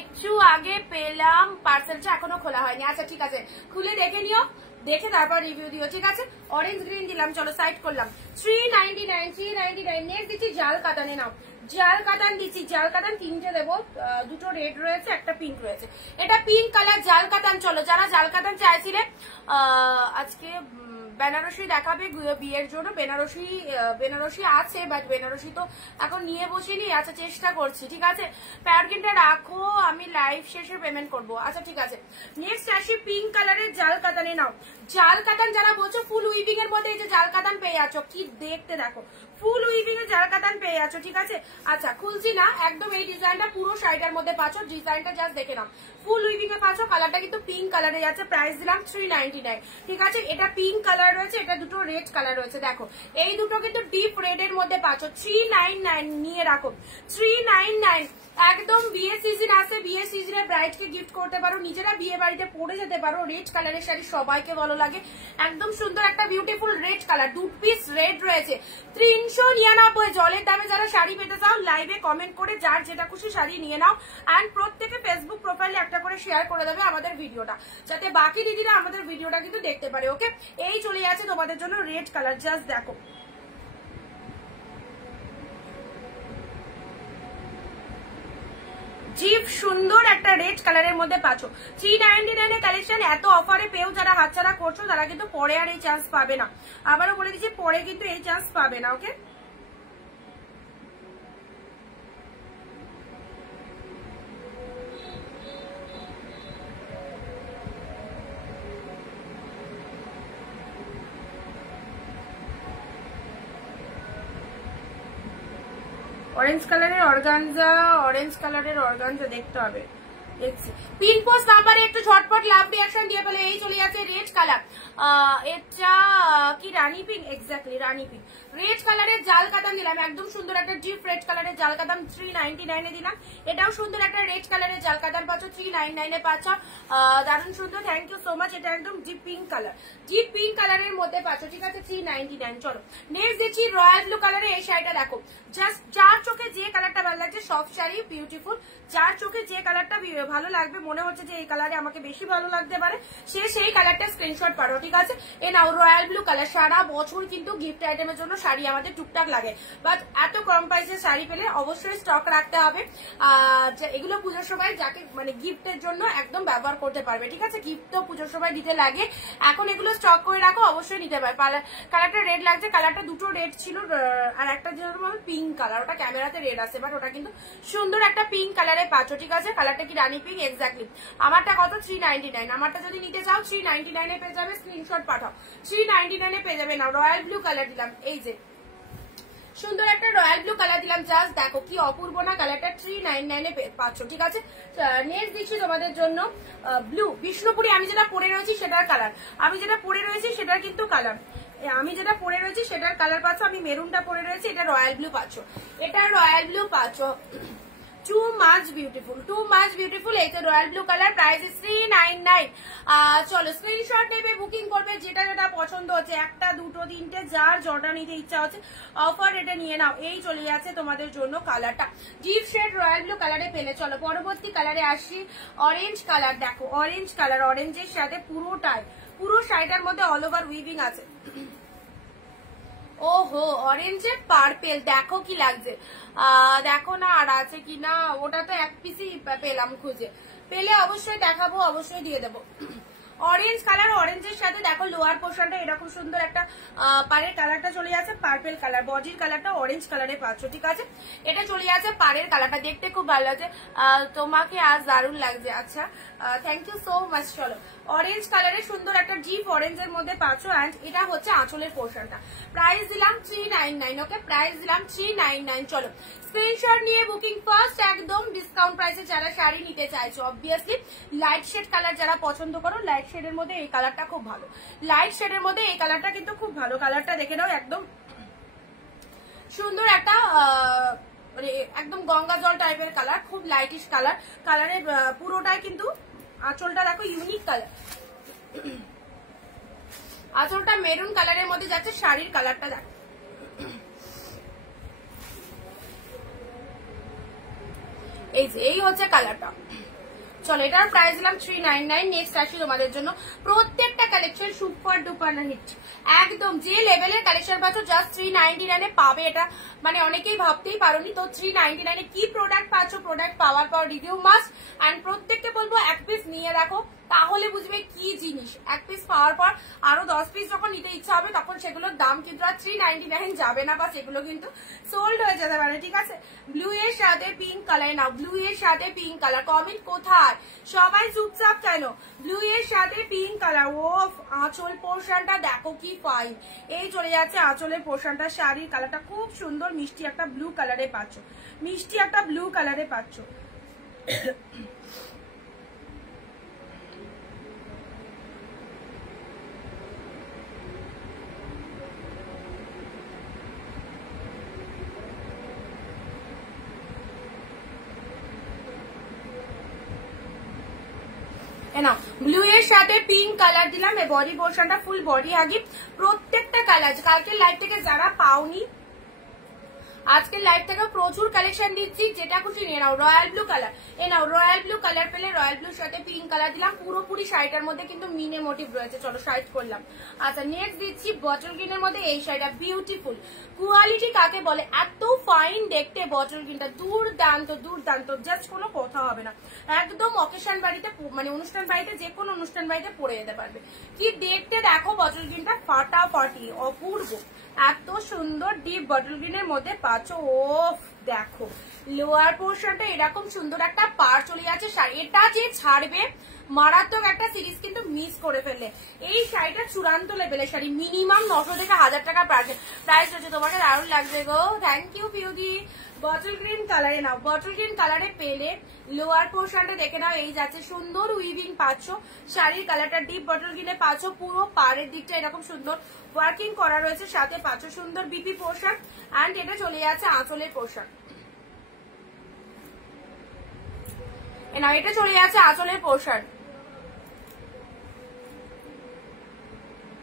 একটু আগে পেলাম পার্সেলটা, এখনো খোলা হয়নি। আচ্ছা ঠিক আছে, খুলে দেখে নিও, দেখে তারপর রিভিউ দিও, ঠিক আছে। অরেঞ্জ গ্রিন দিলাম, চলো সাইড করলাম। 399। নেক্সট দিচ্ছি জাল কাতানে, নাও জাল কাতান দিচ্ছি। জাল কাতান 3টে দেবো, দুটো রেড রয়েছে, একটা পিঙ্ক রয়েছে। এটা পিঙ্ক কালার জাল কাতান। চলো যারা জাল কাতান চাইছিলে, আজকে বেনারসি দেখাবে বিয়ের জন্য। বেনারসি আছে, বাট বেনারসি তো এখন নিয়ে বসিনি। আচ্ছা চেষ্টা করছি, ঠিক আছে। প্যারকিনটা রাখো, আমি লাইভ শেষে পেমেন্ট করবো। আচ্ছা ঠিক আছে, নেক্সট আসি পিঙ্ক কালারের জাল কাতানে। নাও জাল কাতান যারা বলছো ফুল উইভিং এর মধ্যে, এই যে জাল কাতান পেয়ে যাচ্ছ, কি দেখতে দেখো, ফুল উইভিং এর জাল কাতান পেয়ে যাচ্ছ, ঠিক আছে। আচ্ছা খুলছি না, একদম এই ডিজাইনটা পুরো শাড়িটার মধ্যে পাচ্ছ। ডিজাইনটা জাস্ট দেখে নাও, ফুল উইভিং এ পাচ্ছ। কালারটা কিন্তু পিঙ্ক কালারে যাচ্ছে, প্রাইস দিলাম 399, ঠিক আছে। এটা পিঙ্ক কালার রয়েছে, এটা দুটো রেড কালার রয়েছে। দেখো এই দুটো কিন্তু ডিপ রেড এর মধ্যে পাচ্ছ। 399 নিয়ে রাখো, 399। একদম বিয়ে সিজন আছে, বিয়ে সিজনে ব্রাইড কে গিফট করতে পারো, নিজেরা বিয়ে বাড়িতে পরে যেতে পারো। রেড কালারের শাড়ি সবাইকে ভালো লাগে, একদম সুন্দর একটা beautiful red colour, 2 piece red রয়েছে। 399 জলের দামে যারা শাড়ি পেতে চাও, লাইভে কমেন্ট করে যার যেটা খুশি শাড়ি নিয়ে নাও। অ্যান্ড প্রত্যেকে ফেসবুক প্রোফাইলে একটা করে শেয়ার করে দেবে আমাদের ভিডিওটা, যাতে বাকি দিদিরা আমাদের ভিডিওটা কিন্তু দেখতে পারে। ওকে, এই চলে যাচ্ছে তোমাদের জন্য রেড কালার, জাস্ট দেখো। জিপ সুন্দর একটা রেড কালারের মধ্যে পাচ্ছ। 399 এর কালেকশন এত অফারে পেও যারা হাতছাড়া করছো, তারা কিন্তু পরে আর এই চান্স পাবে না। আবারও বলে দিচ্ছি, পরে কিন্তু এই চান্স পাবে না। ওকে, অরেঞ্জ কালারের অর্গানজা দেখতে হবে, দেখছি। পিন পোস্ট নাম্বারে একটু ঝটপট লাভ রিয়াকশন দিয়ে ফেলে। এই চলে যাচ্ছে রেড কালার, এটা কি রানী পিঙ্ক, এক্স্যাক্টলি রানী পিঙ্ক। রেড কালারের জাল কাতান দিলাম, একদম সুন্দর একটা ডিপ রেড কালারের জাল কাতান 399 এ দিলাম। এটাও সুন্দর একটা রেড কালারের জাল কাতান পাচ্ছ, 399 এ পাচ্ছ, দারুণ সুন্দর, থ্যাংক ইউ সো মাচ। এটা একদম deep pink colour, deep pink কালারের মধ্যে পাচ্ছ, ঠিক আছে, 399। চলো নেক্সট দিচ্ছি রয়্যাল ব্লু কালারের এই শাড়িটা। দেখো জাস্ট যার চোখে যে কালারটা ভালো লাগছে, সব শাড়ি বিউটিফুল, যার চোখে যে কালারটা ভালো লাগবে মনে হচ্ছে যে এই কালারে আমাকে বেশি ভালো লাগতে পারে, সে সেই কালারটা স্ক্রিনশট পাঠাও, ঠিক আছে? এ নাও রয়্যাল ব্লু কালার। সারা বছর কিন্তু গিফট আইটেমের জন্য শাড়ি আমাদের টুকটাক লাগে, বাট এত কম প্রাইসে শাড়ি পেলে অবশ্যই স্টক রাখতে হবে। এগুলো পুজোর সময় যাকে মানে গিফটের জন্য একদম ব্যবহার করতে পারবে, ঠিক আছে? গিফট তো পুজোর সময় দিতে লাগে, এখন এগুলো স্টক করে রাখো, অবশ্যই নিতে পারবে। কালারটা রেড লাগছে, কালারটা দুটো রেড ছিল, আর একটা যেরকম পিঙ্ক কালার, ওটা ক্যামেরাতে রেড আছে বাট ওটা কিন্তু সুন্দর একটা পিঙ্ক কালারে পাচ্ছ, ঠিক আছে? কালারটা কি রানী পিঙ্ক? এক্স্যাক্টলি। আমারটা কত? 399। আমারটা যদি নিতে চাও 399 এ পেয়ে যাবে, স্ক্রিনশট পাঠাও, 399 এ পেয়ে যাবে। না রয়্যাল ব্লু কালার দিলাম, এই যে সুন্দর একটা রয়্যাল ব্লু কালার দিলাম, জাস্ট দেখো কি অপূর্ব না কালারটা, 399 এ পাচ্ছ, ঠিক আছে? নেক্সট দিচ্ছি তোমাদের জন্য ব্লু বিষ্ণুপুরি। আমি যেটা পরে রয়েছি সেটার কালার, আমি যেটা পরে রয়েছি সেটার কিন্তু কালার, আমি যেটা পরে রয়েছি সেটার কালার পাচ্ছ। আমি মেরুনটা পরে রয়েছি, এটা রয়্যাল ব্লু পাচ্ছ, এটা রয়্যাল ব্লু পাচ্ছ। Too much beautiful. এই তো রয়্যাল ব্লু কালার, প্রাইস 399। চলো স্ক্রিনশট নেবে, বুকিং করবে, যেটা যেটা পছন্দ হচ্ছে, একটা দুটো তিনটে যার জটা নিতে ইচ্ছা হচ্ছে অফার এটা নিয়ে নাও। এই চলে যাচ্ছে তোমাদের জন্য কালারটা, ডিপ শেড রয়্যাল ব্লু কালারে পেলে। চলো পরবর্তী কালারে আসি, অরেঞ্জ কালার। দেখো অরেঞ্জ কালার, অরেঞ্জের সাথে পুরো শাড়িটার মধ্যে অল ওভার উইভিং আছে। ওহো অরেঞ্জের পার্পেল, দেখো কি লাগছে, দেখো না আর আছে কিনা, ওটা তো এক পিসই পেলাম, খুঁজে পেলে অবশ্যই দেখাবো, অবশ্যই দিয়ে দেবো। অরেঞ্জ কালার, অরেঞ্জের সাথে দেখো লোয়ার পোর্শনটা এরকম সুন্দর একটা পাড়ের কালারটা চলে যাচ্ছে পার্পেল কালার, বডির কালারটা অরেঞ্জ কালারে পাচ্ছ, ঠিক আছে? এটা চলে যাচ্ছে পাড়ের কালারটা, দেখতে খুব ভালো লাগছে, তোমাকে আজ দারুণ লাগছে। আচ্ছা থ্যাংক ইউ সো মাচ। চলো অরেঞ্জ কালারের সুন্দর একটা ডিপ অরেঞ্জের মধ্যে পাচ্ছ, অ্যান্ড এটা হচ্ছে আঁচলের পোর্শনটা। প্রাইস দিলাম 399, ওকে? প্রাইস দিলাম 399। চলো স্ক্রিনশট নিয়ে বুকিং ফার্স্ট, একদম ডিসকাউন্ট প্রাইসে যারা শাড়ি নিতে চাইছো। অবভিয়াসলি লাইট শেড কালার যারা পছন্দ করো, লাইট শেডের মধ্যে এই কালারটা খুব ভালো, লাইট শেডের মধ্যে এই কালারটা কিন্তু খুব ভালো। কালারটা দেখে নাও, একদম সুন্দর একটা একদম গঙ্গা জল টাইপের কালার, খুব লাইটিশ কালার। কালারের পুরোটাই কিন্তু আঁচলটা দেখো ইউনিক কালার, আঁচলটা মেরুন কালারের মধ্যে যাচ্ছে, শাড়ির কালারটা দেখো এই হচ্ছে কালারটা। চলো এটার প্রাইস দিলাম 399। নেক্সট আসি তোমাদের জন্য, প্রত্যেকটা কালেকশন সুপার ডুপার হিট, একদম যে লেভেলের কালেকশন পাচ্ছ জাস্ট 399 এ পাবে। এটা মানে অনেকেই ভাবতেই পারোনি, তো 399 এ কি প্রোডাক্ট পাচ্ছ, প্রোডাক্ট পাওয়ার পর রিভিউ মাস্ট, এন্ড প্রত্যেককে বলবো এক পিস নিয়ে রাখো, তাহলে বুঝবে কি জিনিস। এক পিস পাওয়ার পর আরো 10 পিস যখন নিতে ইচ্ছা হবে তখন সেগুলোর দাম কিন্তু আর 399 যাবে না, বা সেগুলো কিন্তু সোল্ড হয়ে যেতে পারে, ঠিক আছে? ব্লু এর সাথে পিঙ্ক কালার, নাও ব্লু এর সাথে পিঙ্ক কালার, কমেন্ট কোথায় সবাই চুপচাপ কেন? ব্লু এর সাথে পিঙ্ক কালার, ও আঁচল পোর্শনটা দেখো কি ফাইন, এই চলে যাচ্ছে আঁচলের পোর্শনটা, শাড়ির কালারটা খুব সুন্দর, মিষ্টি একটা ব্লু কালারে পাচ্ছ, মিষ্টি একটা ব্লু কালারে পাচ্ছ। ব্লু এর সাথে পিঙ্ক কালার দিলাম, এই বডি পোর্শনটা ফুল বডি হাগি, প্রত্যেকটা কালার। কালকের লাইভ থেকে যারা পাওনি আজকের লাইভ থেকে প্রচুর কালেকশন দিচ্ছি, যেটা খুশি নিয়ে নাও। রয়্যাল ব্লু কালার, এ নাও রয়্যাল ব্লু কালার পেলে, রয়্যাল ব্লুর সাথে পিঙ্ক কালার দিলাম, পুরোপুরি শাড়িটার মধ্যে কিন্তু মিনে মোটিভ রয়েছে। চলো সাইড করলাম। আচ্ছা নেক্সট দিচ্ছি বটল গ্রিনের মধ্যে এই শাড়িটা, বিউটিফুল কোয়ালিটি কাকে বলে, এত ফাইন দেখতে বটল গ্রিনটা, দুর্দান্ত দুর্দান্ত, জাস্ট কোনো কথা হবে না, একদম অকেশন বাড়িতে মানে অনুষ্ঠান বাড়িতে, যে কোনো অনুষ্ঠান বাড়িতে পরে যেতে পারবে। কি দেখতে দেখো বটল গ্রিনটা, ফাটাফাটি অপূর্ব, এত সুন্দর ডিপ বটল গ্রিনের মধ্যে পাচ্ছ। ও দেখো লোয়ার পোর্শনটা এরকম সুন্দর একটা পার চলে যাচ্ছে, এটা যে ছাড়বে মারাত্মক একটা সিরিজ কিন্তু মিস করে ফেললে। এই শাড়িটা চূড়ান্ত লেভেলের শাড়ি, মিনিমাম 900 থেকে 1000 টাকা প্রাইস রয়েছে। তোমাকে দারুণ লাগবে গো, থ্যাংক ইউ পিউদি। বটল গ্রিন কালারে নাও, বটল গ্রিন কালারে পেলে লোয়ার পোর্শনটা দেখে নাও, এই যাচ্ছে সুন্দর উইভিং পাচ্ছ, শাড়ির কালারটা ডিপ বটল গ্রিনে পাচ্ছ, পুরো পাড়ের দিকটা এরকম সুন্দর ওয়ার্কিং করা রয়েছে, সাথে পাচ্ছ সুন্দর বিপি পোর্শন, অ্যান্ড এটা চলে যাচ্ছে আঁচলের পোর্শন, না এটা চলে যাচ্ছে আঁচলের পোর্শন।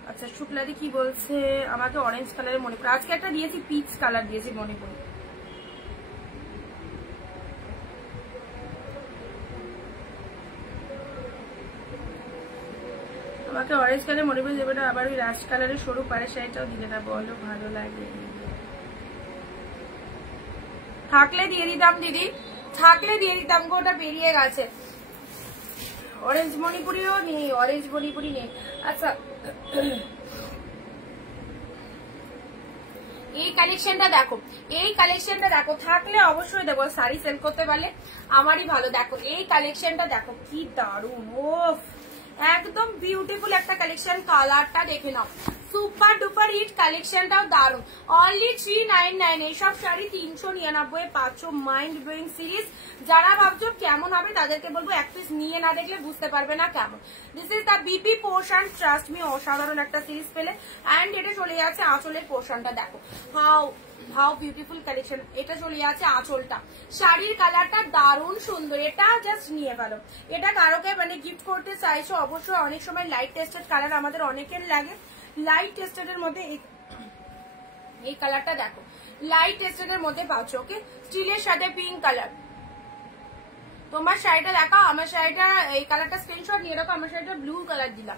আচ্ছা শুক্লাদি কি বলছে, আমাকে অরেঞ্জ কালারের মনে পড়ে, আজকে একটা দিয়েছি পিচ কালার দিয়েছি মনে পড়ে। আমাকে অরেঞ্জ কালার মনে পড়ে যাবে না, আবার ওই রাস্ট কালারের সরু পাড়ের শাড়িটাও দিলে না, বলো ভালো লাগে থাকলে দিয়ে দিতাম দিদি, থাকলে দিয়ে দিতাম গো, ওটা বেরিয়ে গেছে। অরেঞ্জ মণিপুরিও নেই, অরেঞ্জ মণিপুরি নেই। আচ্ছা এই কালেকশনটা দেখো, এই কালেকশনটা দেখো, থাকলে অবশ্যই দেখো, শাড়ি সেল করতে পারলে আমারই ভালো। দেখো এই কালেকশনটা দেখো কি দারুন, ওফ একদম বিউটিফুল একটা কালেকশন, কালারটা দেখে নাও, সুপার ডুপার হিট কালেকশনটাও দারুন। অনলি 399, এইসব শাড়ি 399 পাচ্ছ। মাইন্ড ব্লোয়িং সিরিজ, যারা ভাবছো কেমন হবে তাদেরকে বলবো এক পিস নিয়ে না দেখলে বুঝতে পারবে না কেমন। This is the BP portion, trust me অসাধারণ একটা সিরিজ পেলে। অ্যান্ড এটা চলে যাচ্ছে আঁচলের পোর্শনটা, দেখো হাউ বিউটিফুল কালেকশন। এটা চলে যাচ্ছে আঁচলটা, শাড়ির কালারটা দারুণ সুন্দর, এটা জাস্ট নিয়ে গেলো। এটা কারোকে মানে গিফট করতে চাইছো অবশ্যই, অনেক সময় লাইট টেস্টেড কালার আমাদের অনেকের লাগে, লাইট টেস্টেড এর মধ্যে এই কালারটা দেখো, লাইট টেস্টেড এর মধ্যে পাচ্ছ। ওকে, স্টিলের সাথে পিঙ্ক কালার। তোমার শাড়িটা দেখাও, আমার শাড়িটা এই কালারটা স্ক্রিনশট নিয়ে রাখো, আমার শাড়িটা ব্লু কালার দিলাম,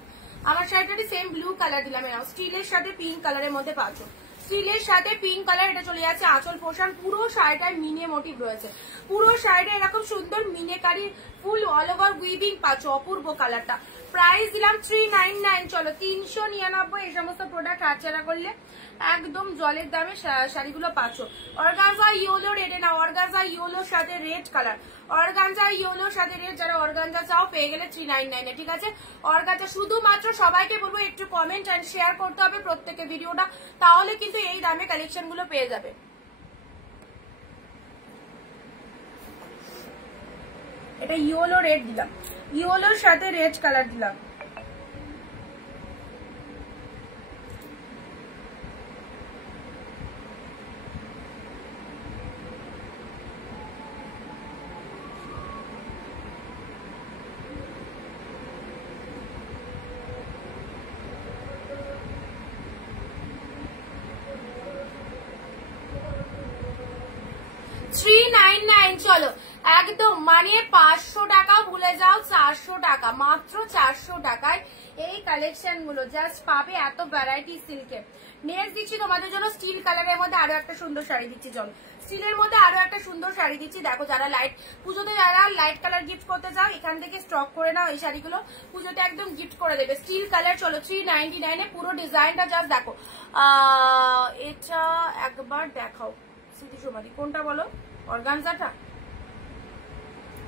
আমার শাড়িটা সেম ব্লু কালার দিলাম। এনাও স্টিলের সাথে পিঙ্ক কালারের মধ্যে পাচ্ছ, স্টিলের সাথে পিঙ্ক কালার। এটা চলে যাচ্ছে আঁচল পোর্শন, পুরো শাড়িটার মিনে মোটিভ রয়েছে, পুরো শাড়িটা এরকম সুন্দর মিনেকারি ফুল অল ওভার উইভিং পাচ্ছ, অপূর্ব কালারটা। প্রাইস দিলাম 399, চলো 399 এই সমস্ত প্রোডাক্ট হাতছাড়া করলে একদম জলের দামে শাড়িগুলো পাচ্ছ। অর্গানজা ইয়েলো রেডে না, অর্গানজা ইয়েলোর সাথে রেড কালার, অর্গানজা ইয়েলোর সাথে রেড, যারা অর্গানজা চাও পেয়ে গেলে 399, ঠিক আছে। অর্গানজা শুধুমাত্র সবাইকে বলবো একটু কমেন্ট এন্ড শেয়ার করতে হবে প্রত্যেকে ভিডিওটা, তাহলে কিন্তু এই দামে কালেকশন গুলো পেয়ে যাবে। এটা ইয়েলো রেড দিলাম, ইয়েলোর সাথে রেড কালার দিলাম। চলো একদম মানে 500 টাকা ভুলে যাও, 400 টাকা, মাত্র 400 টাকায় এই কালেকশন গুলো জাস্ট পাবে, এত ভ্যারাইটি সিল্কে। নেক্সট দিচ্ছি তোমাদের জন্য স্টিল কালারের মধ্যে আরো একটা সুন্দর শাড়ি দিচ্ছি, চলো স্টিলের মধ্যে আরো একটা সুন্দর শাড়ি দিচ্ছি। দেখো যারা লাইট পুজোতে যারা লাইট কালার গিফট করতে চাও এখান থেকে স্টক করে নাও, এই শাড়িগুলো পুজোতে একদম গিফট করে দেবে। স্টিল কালার, চলো 399 এ পুরো ডিজাইনটা জাস্ট দেখো। এটা একবার দেখাও স্মৃতি সমাধি, কোনটা বলো, অর্গানজাটা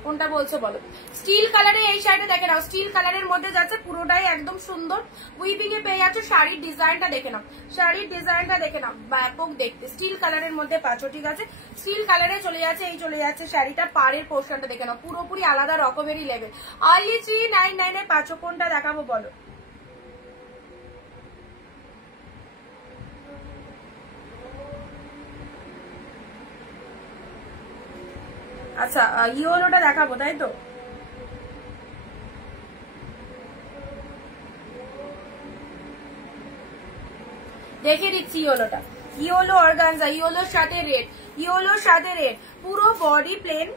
কোনটা বলছো বলো। স্টিল কালারে এই শাড়িটা দেখে নাও, স্টিল কালারের মধ্যে যাচ্ছে, পুরোটাই একদম সুন্দর উইপিং এ পেয়ে যাচ্ছে। শাড়ির ডিজাইনটা দেখে নাও, শাড়ির ডিজাইনটা দেখে নাও, ব্যাপক দেখতে, স্টিল কালারের মধ্যে পাচ্ছ, ঠিক আছে। স্টিল কালারে চলে যাচ্ছে, এই চলে যাচ্ছে শাড়িটা, পাড়ের পোর্শনটা দেখে নাও, পুরোপুরি আলাদা রকমেরই লেভেল। অনলি 399 এ পাচ্ছ, কোনটা দেখাবো বলো। আচ্ছা ইয়েলোটা দেখাবো তাই তো, দেখে দিচ্ছি ইয়েলোটা, ইয়েলো অর্গানজা, ইয়েলোর সাথে রেড, ইয়েলোর সাথে রেড, পুরো বডি প্লেন,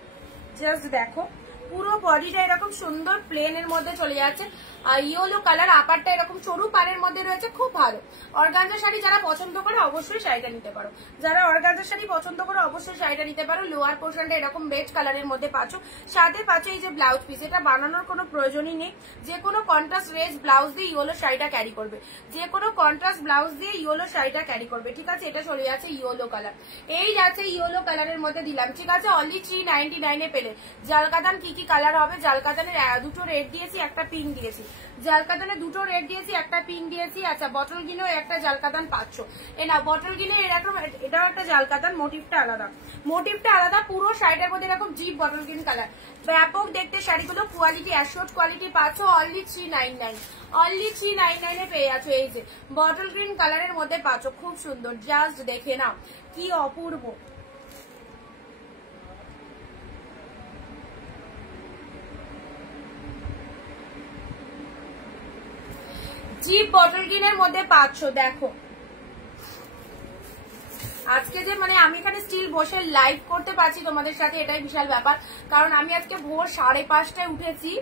জাস্ট দেখো পুরো বডিটা এরকম সুন্দর প্লেনের মধ্যে চলে যাচ্ছে। আর ইয়েলো কালার, আপারটা এরকম সরু পাড়ের মধ্যে রয়েছে, খুব ভালো। অর্গানজা শাড়ি যারা পছন্দ করে অবশ্যই শাড়িটা নিতে পারো, যারা অর্গানজা শাড়ি পছন্দ করে অবশ্যই শাড়িটা নিতে পারো। লোয়ার পোর্শনটা এরকম বেজ কালারের মধ্যে পাচ্ছ, সাথে পাচ্ছ এই যে ব্লাউজ পিস, এটা বানানোর কোনো প্রয়োজনই নেই, যে কোনো কন্ট্রাস্ট রেজ ব্লাউজ দিয়ে ইয়েলো শাড়িটা ক্যারি করবে, যে কোনো কন্ট্রাস্ট ব্লাউজ দিয়ে ইয়েলো শাড়িটা ক্যারি করবে, ঠিক আছে। এটা চলে যাচ্ছে ইয়েলো কালার, এই যাচ্ছে ইয়েলো কালারের মধ্যে দিলাম, ঠিক আছে। অনলি 399 এ পেলে। জালকাতান কি কি কালার হবে, জালকাতানের দুটো রেড দিয়েছি, একটা পিঙ্ক দিয়েছি, জালকাতানে দুটো রেড দিয়েছি, একটা পিঙ্ক দিয়েছি। আচ্ছা বটল গিনেও একটা জালকাতান পাচ্ছ, এ না বটল গিনে এরকম, এটাও একটা জালকাতান, মোটিভটা আলাদা, মোটিভটা আলাদা, পুরো শাড়িটার মধ্যে এরকম জিপ বটল গ্রিন কালার, ব্যাপক দেখতে শাড়িগুলো, কোয়ালিটি অ্যাশোর্ড কোয়ালিটি পাচ্ছ। অনলি 399, অনলি 399 এ পেয়ে যাচ্ছ। এই যে বটল গ্রিন কালারের মধ্যে পাচ্ছ, খুব সুন্দর, জাস্ট দেখে নাও কি অপূর্ব। জিপ বটল গ্রিনের মধ্যে পাচ্ছ, দেখো আজকে যে মানে আমি এখানে স্টিল বসে লাইভ করতে পারছি তোমাদের সাথে, এটাই বিশাল ব্যাপার, কারণ আমি আজকে ভোর 5:30টায় উঠেছি,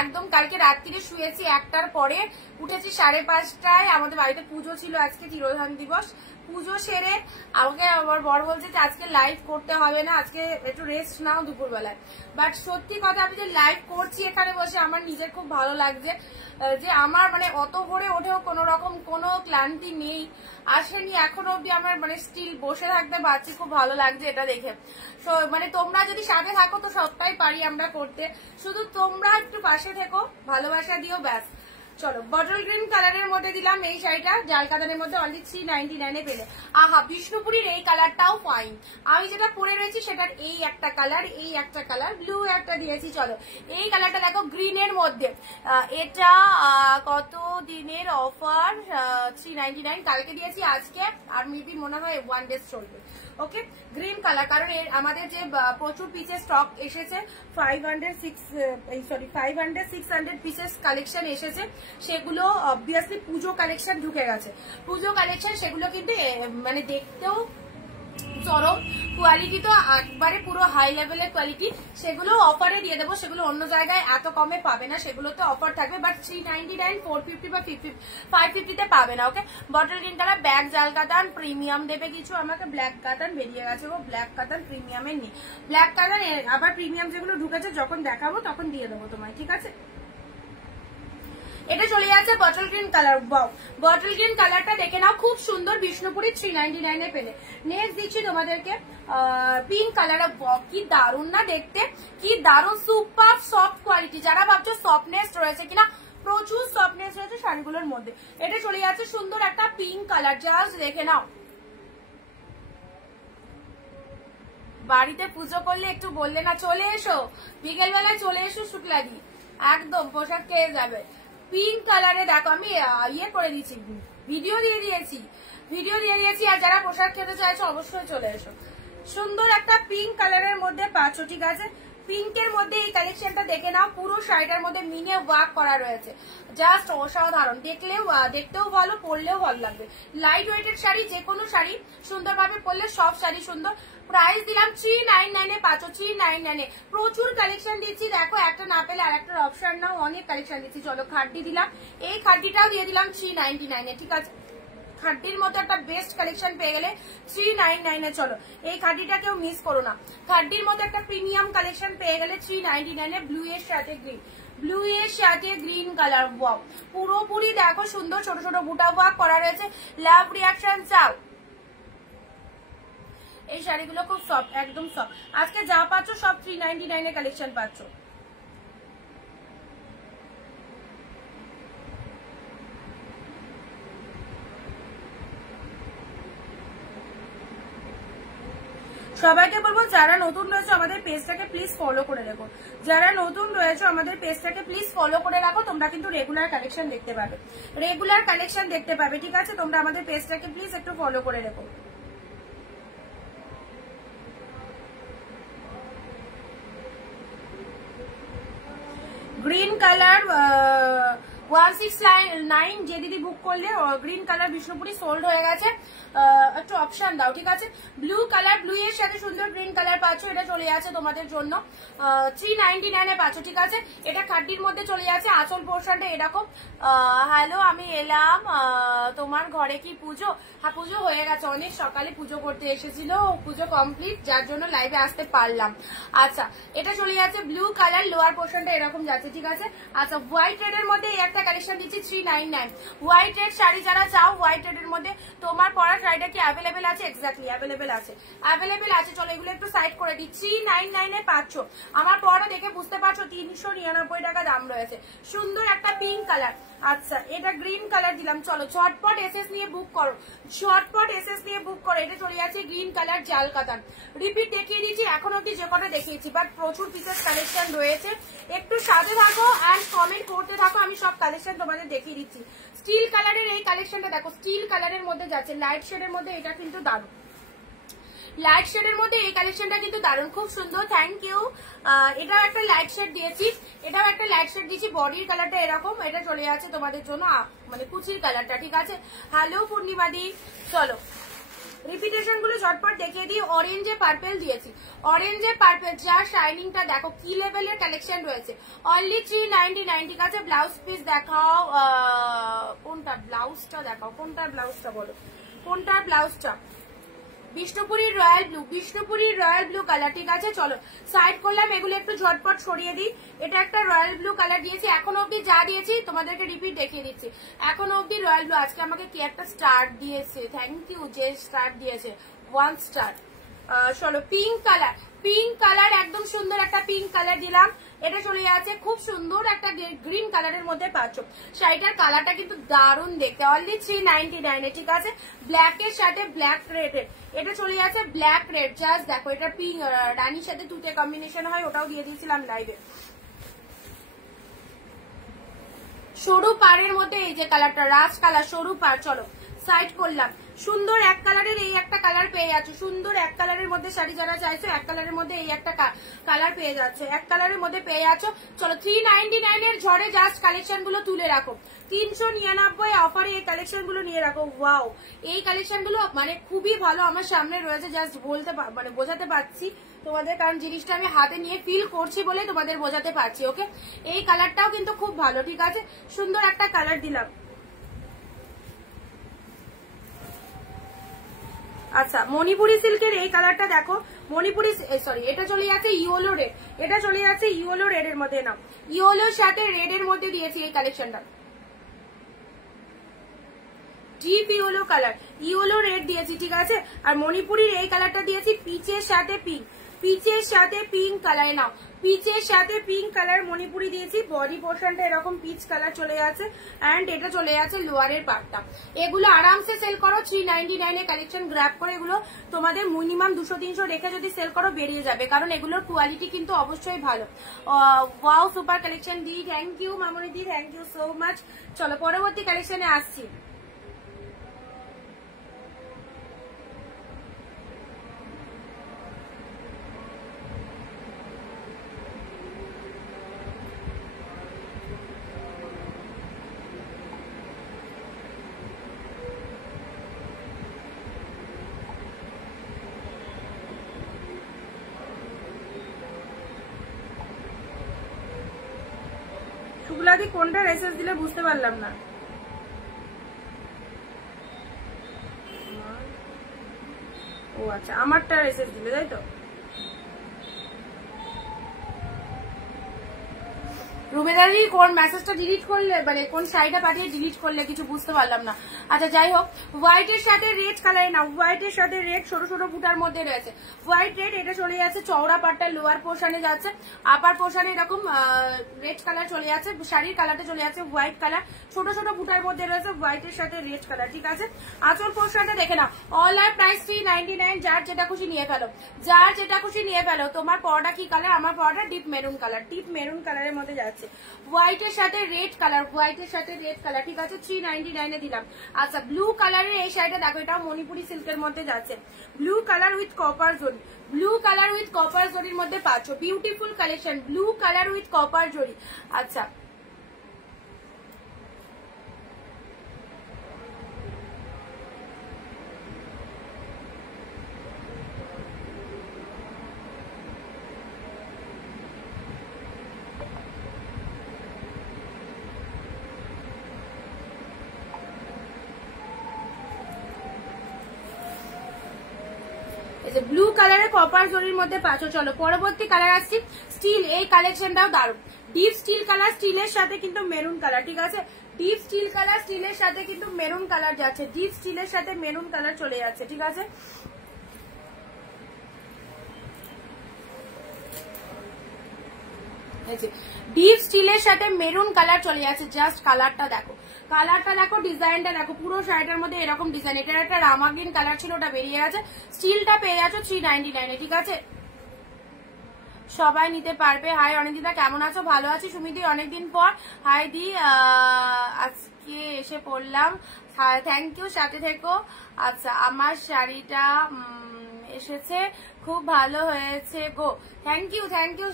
একদম কালকে রাত্রিরে শুয়েছি 1টার পরে, উঠেছি 5:30টায়। আমাদের বাড়িতে পুজো ছিল আজকে, তিরোধান দিবস। পুজো সেরে আমাকে আমার বর বলছে যে আজকে লাইভ করতে হবে না, আজকে একটু রেস্ট নাও দুপুরবেলায়। বাট সত্যি কথা, আমি যে লাইভ করছি এখানে বসে, আমার নিজের খুব ভালো লাগছে যে আমার মানে অত ভোরে ওঠেও কোনো রকম কোনো ক্লান্তি নেই, আসেনি এখনো অব্দি। আমার মানে স্টিল বসে থাকতে পারছি, খুব ভালো লাগছে এটা দেখে। মানে তোমরা যদি সাথে থাকো তো সবটাই পারি আমরা করতে, শুধু তোমরা একটু পাশে থেকো, ভালোবাসা দিও, ব্যাস। চলো, বটল গ্রিন কালারের মধ্যে দিলাম এই শাড়িটা, জাল কাতানের মধ্যে অনলি 399 পেলে। আহা, বিষ্ণুপুরীর এই কালারটাও ফাইন। আমি যেটা পরে রয়েছি সেটার এই একটা কালার, এই একটা কালার, ব্লু একটা দিয়েছি। চলো, এই কালারটা দেখো গ্রিনের মধ্যে। এটা কত দিনের অফার? 399 কালকে দিয়েছি, আজকে আর মেবি মনে হয় 1 ডে চলবে। ওকে, গ্রিন কালার, কারণ আমাদের যে প্রচুর পিসের স্টক এসেছে, 500-600 পিসেস কালেকশন এসেছে, সেগুলো অবভিয়াসলি পুজো কালেকশন ঢুকে গেছে। পুজো কালেকশন সেগুলো কিন্তু মানে দেখতেও চরম কোয়ালিটি, তো একবারে পুরো হাই লেভেলের কোয়ালিটি। সেগুলো অফারে দিয়ে দেবো, সেগুলো অন্য জায়গায় এত কমে পাবে না, সেগুলোতে অফার থাকবে। বাট 399, 450 বা 550 পাবে না। ওকে, বটল গ্রিন কালার, ব্যাগ জাল কাতান, প্রিমিয়াম দেবে কিছু আমাকে। ব্ল্যাক কাতান বেরিয়ে গেছে, ও ব্ল্যাক কাতান প্রিমিয়ামের নেই। ব্ল্যাক কাতান আবার প্রিমিয়াম যেগুলো ঢুকেছে যখন দেখাবো তখন দিয়ে দেবো তোমায়, ঠিক আছে? এটা চলে যাচ্ছে bottle green colour. Bottle green কালারটা দেখে নাও, খুব সুন্দর, বিষ্ণুপুরি 399 পেলে। নেক্সট দিচ্ছি তোমাদেরকে পিঙ্ক কালার। কি দারুন না দেখতে, কি দারুন, সুপার সফট কোয়ালিটি। যারা ভাবছো সফটনেস রয়েছে কিনা, প্রচুর সফটনেস রয়েছে শাড়িগুলোর মধ্যে। এটা চলে যাচ্ছে সুন্দর একটা পিঙ্ক কালার, জাস্ট দেখে নাও। বাড়িতে পুজো করলে একটু বললে না, চলে এসো বিকেল বেলায়, চলে এসো শুক্লাদি, একদম পোশাক খেয়ে যাবে। পিঙ্ক কালারে দেখো, আমি ইয়ে করে দিয়েছি, ভিডিও দিয়ে দিয়েছি। আর যারা পোশাক খেতে চাইছো অবশ্যই চলে এসো। সুন্দর একটা পিঙ্ক কালারের মধ্যে পাচ্ছ, ঠিক আছে? পিঙ্কের মধ্যে এই কালেকশনটা দেখে নাও, পুরো শাড়িটার মধ্যে মিনে ওয়ার্ক করা রয়েছে, জাস্ট অসাধারণ। দেখতেও ভালো, পরলেও ভালো লাগবে। লাইট ওয়েটের শাড়ি, যে কোনো শাড়ি সুন্দরভাবে পরলে সব শাড়ি সুন্দর। প্রাইস দিলাম 399 পাচ্ছ, 399। প্রচুর কালেকশন দিচ্ছি, দেখো একটা না পেলে আর একটা অপশন নাও, অনেক কালেকশন দিচ্ছি। চলো, খাড্ডি দিলাম, এই খাড্ডিটাও দিয়ে দিলাম 399, ঠিক আছে? খাড্ডির মতো একটা বেস্ট কালেকশন পেয়ে গেলে 399। চলো, এই খাড্ডিটা কেউ মিস করো না। খাড্ডির মতো একটা প্রিমিয়াম কালেকশন পেয়ে গেলে 399। ব্লু এর সাথে গ্রিন, ব্লু এর সাথে গ্রিন কালার। ওয়াও, পুরোপুরি দেখো সুন্দর ছোট ছোট বুটা ওয়ার্ক করা রয়েছে। লাভ রিয়াকশন চাও, এই শাড়িগুলো খুব সফট, একদম সফট। আজকে যা পাচ্ছ সব 399 এর কালেকশন পাচ্ছ। সবাইকে বলবো যারা নতুন রয়েছে আমাদের পেজটাকে প্লিজ ফলো করে রাখো, যারা নতুন রয়েছে আমাদের পেজটাকে প্লিজ ফলো করে রাখো। তোমরা কিন্তু রেগুলার কালেকশন দেখতে পাবে, ঠিক আছে? তোমরা আমাদের পেজটাকে প্লিজ একটু ফলো করে রাখো। গ্রিন কালার 169, যে দিদি বুক করলে গ্রিন কালার বিষ্ণুপুরি সোল্ড হয়ে গেছে, একটু অপশন দাও, ঠিক আছে? ব্লু কালার, ব্লু এর সাথে সুন্দর গ্রিন কালার পাচ্ছ, এটা চলে যাচ্ছে তোমাদের জন্য 399 পাচ্ছ, ঠিক আছে? এটা খাড্ডির মধ্যে চলে যাচ্ছে, আঁচল পোর্শনটা এরকম। হ্যালো, আমি এলাম, তোমার ঘরে কি পুজো? হ্যাঁ, পুজো হয়ে গেছে, অনেক সকালে পুজো করতে এসেছিল, পুজো কমপ্লিট, যার জন্য লাইভে আসতে পারলাম। আচ্ছা, এটা চলে যাচ্ছে ব্লু কালার, লোয়ার পোর্শনটা এরকম যাচ্ছে, ঠিক আছে? আচ্ছা, হোয়াইট রেড এর মধ্যে এই একটা কালেকশন দিচ্ছি 399। হোয়াইট রেড শাড়ি যারা চাও, হোয়াইট রেড এর মধ্যে তোমার পরা শাড়িটা কি অ্যাভেলেবেল আছে? এক্স্যাক্টলি অ্যাভেলেবেল আছে। চলো, এগুলো একটু সাইড করে দিই। 399 পাচ্ছ। আমার পরা দেখে বুঝতে পারছো 399 টাকা দাম রয়েছে। সুন্দর একটা পিঙ্ক কালার। আচ্ছা, এটা গ্রিন কালার দিলাম। চলো, ঝটপট এসএস নিয়ে বুক করো, এটা চলে যাচ্ছে গ্রিন কালার জাল কাতান। রিপিট দেখিয়ে দিচ্ছি, এখন অব্দি যে কটা দেখিয়েছি, বাট প্রচুর পিসেস কালেকশন রয়েছে। একটু সাথে থাকো অ্যান্ড কমেন্ট করতে থাকো, আমি সব কালেকশন তোমাদের দেখিয়ে দিচ্ছি। স্টিল কালারের এই কালেকশনটা দেখো, স্টিল কালারের মধ্যে যাচ্ছে, লাইট শেডের মধ্যে, এটা কিন্তু দারুণ। লাইট শেডের মধ্যে এই কালেকশনটা কিন্তু দারুণ, খুব সুন্দর, থ্যাংক ইউ। এটাও একটা লাইট শেড দিয়েছি, বডির কালারটা এরকম, এটা চলে যাচ্ছে তোমাদের জন্য মানে কুচির কালারটা, ঠিক আছে? হ্যালো পূর্ণিমাদি, চলো রিপিটেশন গুলো ঝটপট দেখিয়ে দিই। অরেঞ্জে পার্পেল দিয়েছি, অরেঞ্জে পার্পেল, যা শাইনিংটা দেখো কি লেভেলের কালেকশন রয়েছে। অনলি 399। ঠিক আছে, ব্লাউজ পিস দেখাও, কোনটা ব্লাউজটা দেখাও, কোনটার ব্লাউজটা বলো, কোনটার ব্লাউজটা? বিষ্ণুপুরীর রয়্যাল ব্লু, বিষ্ণুপুরীর রয়্যাল ব্লু কালার। ঠিক আছে, চলো সাইড করলাম, এগুলো একটু ঝটপট সরিয়ে দিই। এটা একটা রয়্যাল ব্লু কালার দিয়েছি, এখন অব্দি যা দিয়েছি তোমাদেরকে রিপিট দেখিয়ে দিচ্ছি। এখন অব্দি রয়্যাল ব্লু। আজকে আমাকে কি একটা স্টার দিয়েছে, থ্যাংক ইউ যে স্টার দিয়েছে, 1 স্টার। চলো পিঙ্ক কালার, পিঙ্ক কালার একদম সুন্দর একটা পিঙ্ক কালার দিলাম। এটা চলে যাচ্ছে খুব সুন্দর একটা গ্রিন কালারের মধ্যে পাচ্ছ। শাড়িটার কালারটা কিন্তু দারুণ দেখতে, অনলি 399। ঠিক আছে, ব্ল্যাক এর সাথে ব্ল্যাক রেড এর, এটা চলে যাচ্ছে ব্ল্যাক রেড। জাস্ট দেখো, এটা পিঙ্ক রানীর সাথে তুতে কম্বিনেশন হয়, ওটাও দিয়ে দিয়েছিলাম লাইভে। সরু পাড়ের মধ্যে এই যে কালারটা, রাজ কালার, সরু পাড়। চলো সাইড করলাম, সুন্দর এক কালারের এই একটা কালার পেয়ে যাচ্ছ, সুন্দর এক কালারের মধ্যে শাড়ি যারা চাইছো এক কালারের মধ্যে এই একটা কালার পেয়ে যাচ্ছে, এক কালারের মধ্যে পেয়ে যাচ্ছ। চলো 399 এর ঝড়ে জাস্ট কালেকশন গুলো তুলে রাখো, 399 অফারে এই কালেকশন গুলো নিয়ে রাখো। ওয়াও, এই কালেকশন গুলো মানে খুবই ভালো, আমার সামনে রয়েছে, জাস্ট বলতে মানে বোঝাতে পারছি তোমাদের, কারণ জিনিসটা আমি হাতে নিয়ে ফিল করছি বলে তোমাদের বোঝাতে পারছি। ওকে, এই কালারটাও কিন্তু খুব ভালো। ঠিক আছে, সুন্দর একটা কালার দিলাম। আচ্ছা, মণিপুরি সিল্কের এই কালারটা দেখো, মণিপুরি সরি এটা চলে যাচ্ছে ইয়েলো রেড, এটা চলে যাচ্ছে ইয়েলো রেড এর মধ্যে। নাও, ইয়েলোর সাথে রেড এর মধ্যে দিয়েছি এই কালেকশনটা, deep yellow colour, yellow red দিয়েছি। ঠিক আছে, আর মণিপুরির এই কালারটা দিয়েছি পিচের সাথে পিঙ্ক, পিচের সাথে পিঙ্ক কালার। নাও, পিচের সাথে পিঙ্ক কালার মণিপুরি দিয়েছি। বডি পোর্শনটা এরকম পিচ কালার চলে যাচ্ছে, অ্যান্ড এটা চলে যাচ্ছে লোয়ারের পার্টটা। এগুলো আরামসে সেল করো 399 এ কালেকশন গ্র্যাব করে, এগুলো তোমাদের মিনিমাম 200-300 রেখে যদি সেল করো বেরিয়ে যাবে, কারণ এগুলোর কোয়ালিটি কিন্তু অবশ্যই ভালো। ওয়াও, সুপার কালেকশন দি, থ্যাংক ইউ মামনি দি, থ্যাংক ইউ সো মাচ। চলো পরবর্তী কালেকশনে আসছি। শুক্লাদি কোনটা রেসেস দিলে বুঝতে পারলাম না। ও আচ্ছা, আমারটা রেসেস দিলে তাই তো। রুমেদারি কোন মেসেজটা ডিলিট করলে, মানে কোন শাড়িটা পাঠিয়ে ডিলিট করলে কিছু বুঝতে পারলাম না। আচ্ছা যাই হোক, হোয়াইট এর সাথে রেড কালার। না, হোয়াইট এর সাথে রেড ছোট ছোট বুটার মধ্যে রয়েছে, হোয়াইট রেড। এটা চলে যাচ্ছে চওড়া পাটটা, লোয়ার পোর্শনে যাচ্ছে, আপার পোর্শনে এরকম রেড কালার চলে যাচ্ছে। শাড়ির কালারটা চলে যাচ্ছে হোয়াইট কালার, ছোট ছোট বুটার মধ্যে রয়েছে হোয়াইট এর সাথে রেড কালার। ঠিক আছে, আঁচল পোর্শনটা দেখে নাও। অল আর প্রাইস 399। যার যেটা খুশি নিয়ে ফেলো, যার যেটা খুশি নিয়ে ফেলো। তোমার পরোটা কি কালার? আমার পরোটা deep maroon colour, deep maroon কালারের মধ্যে যাচ্ছে, হোয়াইট এর সাথে রেড কালার, হোয়াইট এর সাথে রেড কালার। ঠিক আছে, 399 এ দিলাম। আচ্ছা, ব্লু কালারের এই শাড়িটা দেখো, এটাও মণিপুরি সিল্কের মধ্যে যাচ্ছে, ব্লু কালার উইথ কপার জরি, ব্লু কালার উইথ কপার জরির মধ্যে পাচ্ছ। Beautiful collection, blue colour with copper জরি। আচ্ছা, ব্লু কালারের কপার জরির মধ্যে পাচ্ছ। চলো পরবর্তী কালার আসছি, স্টিল। এই কালেকশনটাও দারুণ, ডিপ স্টিল কালার, স্টিলের সাথে কিন্তু মেরুন কালার। ঠিক আছে, ডিপ স্টিল কালার, স্টিলের সাথে কিন্তু মেরুন কালার যাচ্ছে, ডিপ স্টিলের সাথে মেরুন কালার চলে যাচ্ছে। ঠিক আছে, ডিপ স্টিলের সাথে মেরুন কালার চলে যাচ্ছে। জাস্ট কালারটা দেখো, কালারটা দেখো, ডিজাইনটা দেখো, পুরো শাড়িটার মধ্যে এরকম ডিজাইন। এটার একটা রামা গ্রিন কালার ছিল, ওটা বেরিয়ে গেছে। স্টিলটা পেয়ে যাচ্ছ 399 এ। ঠিক আছে, সবাই নিতে পারবে। হাই অনিন্দিতা, কেমন আছো? ভালো আছি সুমিদি, অনেকদিন পর। হাই দি, আজকে এসে পড়লাম, থ্যাংক ইউ, সাথে থেকো। আচ্ছা, আমার শাড়িটা এসেছে, খুব ভালো হয়েছে গো। Thank you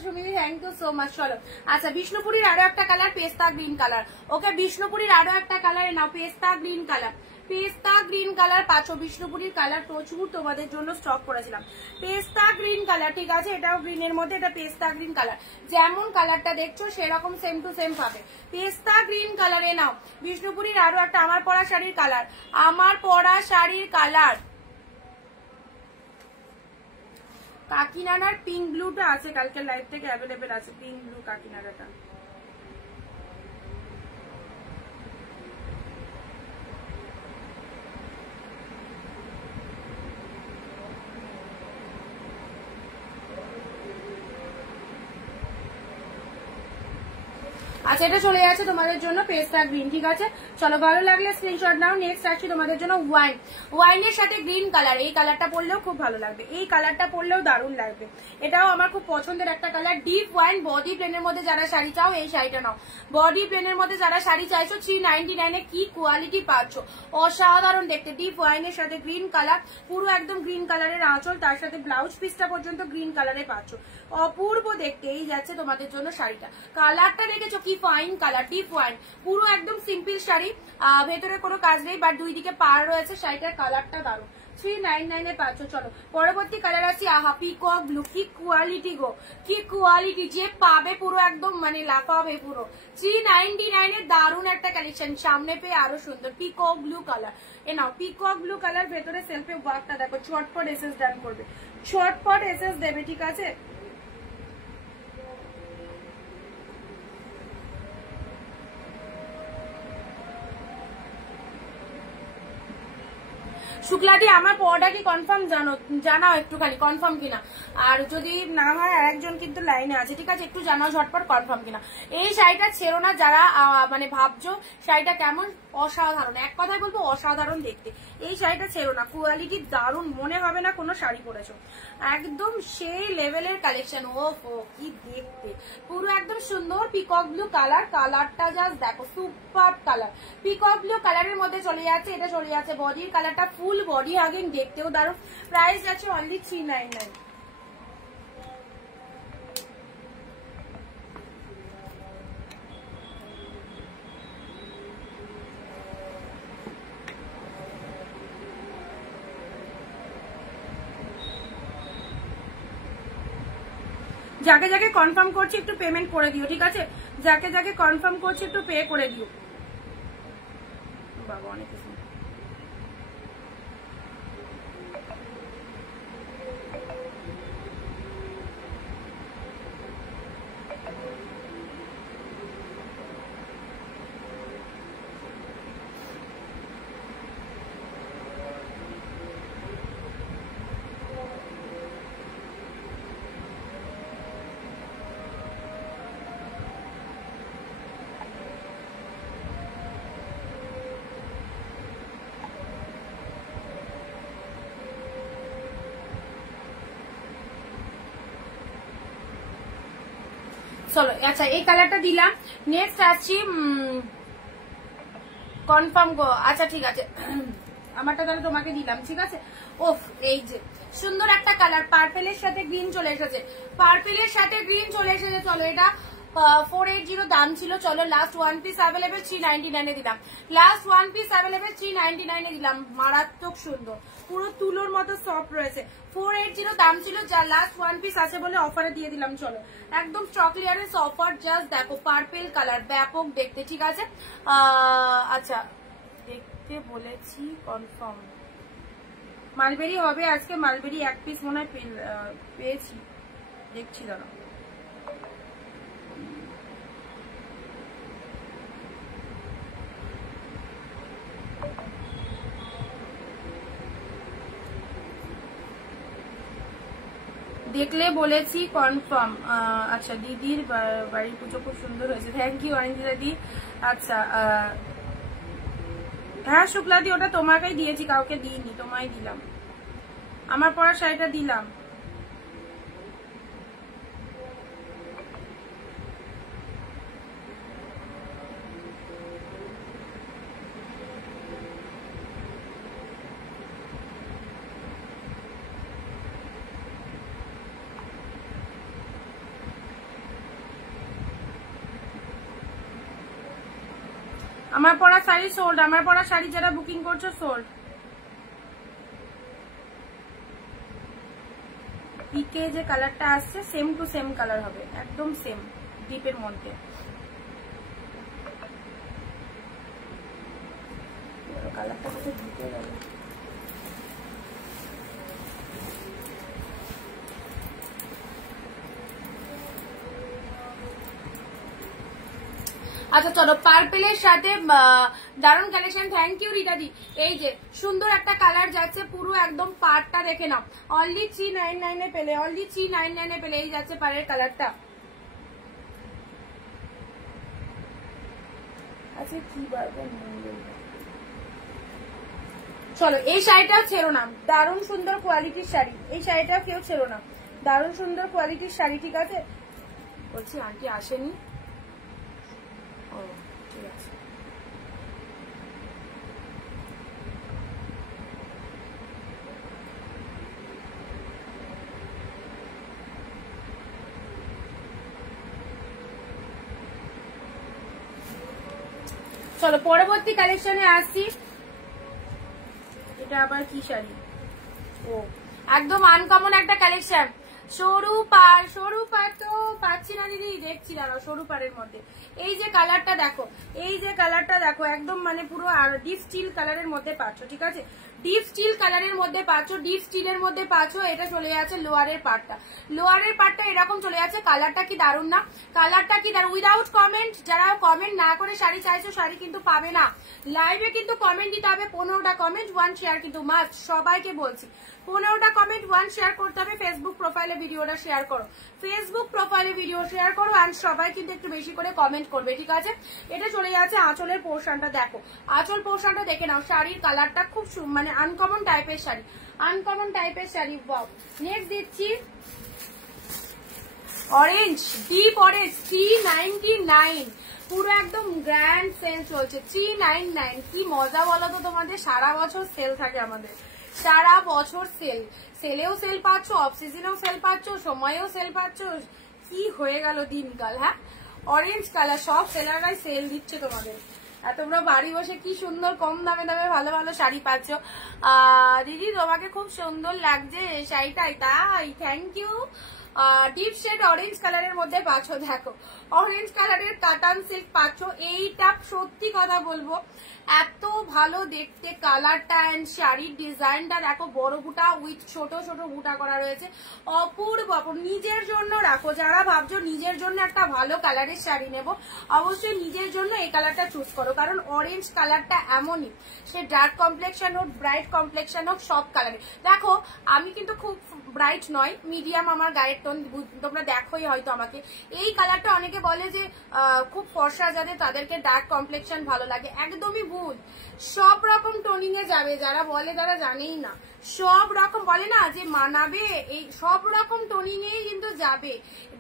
Sumili, thank you so much. চলো আচ্ছা, বিষ্ণুপুরীর আরো একটা কালার পেস্তা গ্রিন কালার। ওকে, বিষ্ণুপুরীর আরো একটা কালার নাও, পেস্তা গ্রিন কালার। পেস্তা গ্রিন কালার পাচ্ছ, বিষ্ণুপুরীর কালার প্রচুর তোমাদের জন্য স্টক করেছিলাম। পেস্তা গ্রিন কালার, ঠিক আছে, এটাও গ্রিনের মধ্যে, এটা পেস্তা গ্রিন কালার। যেমন কালারটা দেখছো সেরকম সেম টু সেম পাবে। পেস্তা গ্রিন কালারে নাও, বিষ্ণুপুরীর আরো একটা আমার পরা শাড়ির কালার, আমার পরা শাড়ির কালার। কাকিনাড়ার পিঙ্ক ব্লুটা আছে, কালকে লাইভ থেকে অ্যাভেলেবেল আছে পিঙ্ক ব্লু কাকিনাড়াটা। আচ্ছা, এটা চলে যাচ্ছে তোমাদের জন্য পেস্তা গ্রিন, ঠিক আছে। চলো, ভালো লাগলে স্ক্রিনশট নাও। নেক্সট আসছি তোমাদের জন্য ওয়াইন, ওয়াইনের সাথে গ্রিন কালার। এই কালারটা পরলেও খুব ভালো লাগবে, এই কালারটা পরলেও দারুণ লাগবে। এটাও আমার খুব পছন্দের একটা কালার। ডিপ ওয়াইন বডি প্লেনের মধ্যে যারা শাড়ি চাও এই শাড়িটা নাও। বডি প্লেনের মধ্যে যারা শাড়ি চাইছো 399 কি কোয়ালিটি পাচ্ছ, অসাধারণ দেখতে। ডিপ ওয়াইনের সাথে গ্রিন কালার, পুরো একদম গ্রিন কালারের আঁচল, তার সাথে ব্লাউজ পিসটা পর্যন্ত গ্রিন কালারে পাচ্ছ, অপূর্ব দেখতে। এই যাচ্ছে তোমাদের জন্য শাড়িটা। কালারটা দেখেছো কি ফাইন কালার, ডিপ ওয়াইন, পুরো একদম সিম্পল শাড়ি, ভেতরে কোনো কাজ নেই, বাট দুই দিকে পার রয়েছে। শাড়িটার কালারটা দারুণ, 399 পাচ্ছ। চলো পরবর্তী কালার আছে আহা পিকক ব্লু, কি কোয়ালিটি গো, কি কোয়ালিটি, যে পাবে পুরো একদম মানে লাফাবে পুরো। 399 দারুণ একটা কালেকশন, সামনে পেয়ে আরো সুন্দর। পিকক ব্লু কালার, এ নাও পিকক ব্লু কালার, ভেতরে সেলফে ওয়ার্কটা দেখো, চটপট এসএস ডান করবে, চটপট এসএস দেবে, ঠিক আছে। শুক্লাদি আমার পড়াটা কি কনফার্ম জানাও একটুখানি, কনফার্ম কিনা। আর যদি না হয় আর একজন কিন্তু লাইনে আছে, ঠিক আছে, একটু জানাও ঝটপট কনফার্ম কিনা। এই শাড়িটা ছেড়ো না যারা মানে ভাবছো শাড়িটা কেমন, অসাধারণ, এক কথায় বলবো অসাধারণ দেখতে। এই শাড়িটা ছেড়ো না, কোয়ালিটি দারুণ, মনে হবে না কোনো শাড়ি পরেছো, একদম সেই লেভেলের কালেকশন। ও কি দেখতে, পুরো একদম সুন্দর পিকক ব্লু কালার, কালারটা জাস্ট দেখো, সুপার কালার। পিকক ব্লু কালারের মধ্যে চলে যাচ্ছে, এটা চলে যাচ্ছে বডির কালারটা, ফুল বডি হাগিং, দেখতেও দারুণ। প্রাইস আছে অনলি 399। যাকে যাকে কনফার্ম করছি একটু পেমেন্ট করে দিও, ঠিক আছে, যাকে যাকে কনফার্ম করছি একটু পে করে দিও। বাবা অনেক কিছু। চলো আচ্ছা, এই কালারটা দিলাম। নেক্সট আসছি কনফার্ম গো। আচ্ছা ঠিক আছে, আমারটা তাহলে তোমাকে দিলাম, ঠিক আছে। ওফ, এই যে সুন্দর একটা কালার, পার্পেলের সাথে গ্রিন চলে এসেছে, পার্পেলের সাথে গ্রিন চলে এসেছে। চলো, এটা 480 দাম ছিল। চলো লাস্ট ওয়ান পিস অ্যাভেলেবেল 399 দিলাম, লাস্ট ওয়ান পিস অ্যাভেলেবেল 399 দিলাম। মারাত্মক সুন্দর, পুরো তুলোর মতো সফট রয়েছে। 480 দাম ছিল, যা লাস্ট ওয়ান পিস আছে বলে অফারে দিয়ে দিলাম। চলো একদম স্টক ক্লিয়ারেন্স অফার, জাস্ট দেখো পার্পেল কালার, ব্যাপক দেখতে, ঠিক আছে। আচ্ছা দেখতে বলেছি কনফার্ম, মালবেরি হবে আজকে, মালবেরি এক পিস মনে হয় পেয়েছি, দেখছি দাঁড়া। দেখলে বলেছি কনফার্ম। আচ্ছা, দিদির বাড়ির পুজো খুব সুন্দর হয়েছে, থ্যাংক ইউ অনিন্দিতা দি। আচ্ছা হ্যাঁ শুক্লাদি, ওটা তোমাকেই দিয়েছি, কাউকে দিইনি, তোমায় দিলাম, আমার পরা শাড়িটা দিলাম। আমার পরা শাড়ি সোল্ড, আমার পরা শাড়ি যারা বুকিং করছো সোল্ড। পিকে যে কালারটা আসছে সেম টু সেম কালার হবে, একদম সেম ডিপের মধ্যে। কালারটা কোথায় ঢুকে গেল? আচ্ছা চলো, পার্পেলের সাথে দারুন কালেকশন। Thank you রিতাদি। এই যে সুন্দর একটা কালার যাচ্ছে, পুরো একদম পাড়টা দেখে নাও, অনলি 399 এ পেলে, অনলি 399 এ পেলে এই যাচ্ছে পাড়ের কালারটা। আচ্ছা কি বলবো, চলো এই শাড়িটাও ছেড়ো না, দারুণ সুন্দর কোয়ালিটির শাড়ি, এই শাড়িটাও কেউ ছেড়ো না, দারুণ সুন্দর কোয়ালিটির শাড়ি। ঠিক আছে, বলছি আন্টি আসেনি, ও ঠিক আছে। চলো পরবর্তী কালেকশনে আসছি। এটা আবার কি শাড়ি? ও একদম আনকমন একটা কালেকশন, সরু পাড়। সরু পাড় তো পাচ্ছি না দিদি, দেখছি দাঁড়াও। সরু পাড়ের মধ্যে এই যে কালারটা দেখো, এই যে কালারটা দেখো, একদম মানে পুরো ডিপ স্টিল কালারের মধ্যে পাচ্ছ। ঠিক আছে, ডিপ স্টিল কালারের মধ্যে পাচ্ছ, ডিপ স্টিলের মধ্যে পাচ্ছ। এটা চলে যাচ্ছে লোয়ারের পার্টটা, লোয়ারের পার্টটা এরকম চলে যাচ্ছে। কালারটা কি দারুণ না, কালারটা কি দারুণ। উইদাউট কমেন্ট, যারা কমেন্ট না করে শাড়ি চাইছো শাড়ি কিন্তু পাবে না। লাইভে কিন্তু কমেন্ট দিতে হবে, 15টা কমেন্ট 1 শেয়ার কিন্তু মাস্ট। সবাইকে বলছি 15টা কমেন্ট 1 শেয়ার করতে হবে। ফেসবুক প্রোফাইলে ভিডিওটা শেয়ার করো, ফেসবুক প্রোফাইলে ভিডিও শেয়ার করো, আর সবাই কিন্তু একটু বেশি করে কমেন্ট করবে। ঠিক আছে, এটা চলে যাচ্ছে আঁচলের পোর্শনটা। দেখো আঁচল পোর্শনটা দেখে নাও, শাড়ির কালারটা খুব মানে আনকমন টাইপের শাড়ি, আনকমন টাইপের শাড়ি। ওয়াও, নেক্সট দিচ্ছি অরেঞ্জ, ডিপ অরেঞ্জ 399, পুরো একদম গ্র্যান্ড সেল চলছে 399। কি মজা বলো তো তোমাদের, সারা বছর সেল থাকে আমাদের, সারা বছর সেল, সেলেও সেল পাচ্ছ, অফ সিজনেও সেল পাচ্ছ, সময়েও সেল পাচ্ছ। কি হয়ে গেল দিনকাল। হ্যাঁ, অরেঞ্জ কালার সব সেলাররাই সেল দিচ্ছে তোমাদের। আর তোমরা বাড়ি বসে কি সুন্দর কম দামে দামে ভালো ভালো শাড়ি পাচ্ছ। দিদি তোমাকে খুব সুন্দর লাগছে শাড়িটাই, তাই thank you. Deep shade orange কালারের মধ্যে পাচ্ছ, দেখো অরেঞ্জ কালারের কাটান সিল্ক পাচ্ছ। এইটা সত্যি কথা বলবো এত ভালো দেখতে কালারটা, এন্ড শাড়ির ডিজাইনটা দেখো, বড় বুটা উইথ ছোট ছোট বুটা করা রয়েছে, অপূর্ব অপূর্ব। নিজের জন্য রাখো, যারা ভাবছো নিজের জন্য একটা ভালো কালারের শাড়ি নেব, অবশ্যই নিজের জন্য এই কালারটা চুজ করো, কারণ অরেঞ্জ কালারটা এমনই, সে ডার্ক কমপ্লেকশন হোক ব্রাইট কমপ্লেকশন হোক সব কালারে। দেখো আমি কিন্তু খুব ব্রাইট নয়, মিডিয়াম আমার গায়ের টোন, তোমরা দেখোই হয়তো আমাকে। এই কালারটা অনেকে বলে যে খুব ফর্সা যাদের তাদেরকে ডার্ক কমপ্লেকশন ভালো লাগে, একদমই ভুল। সব রকম টোনিং এ যাবে, যারা বলে তারা জানেই না, সব রকম বলে না যে মানাবে, এই সব রকম টোনিং এই কিন্তু যাবে।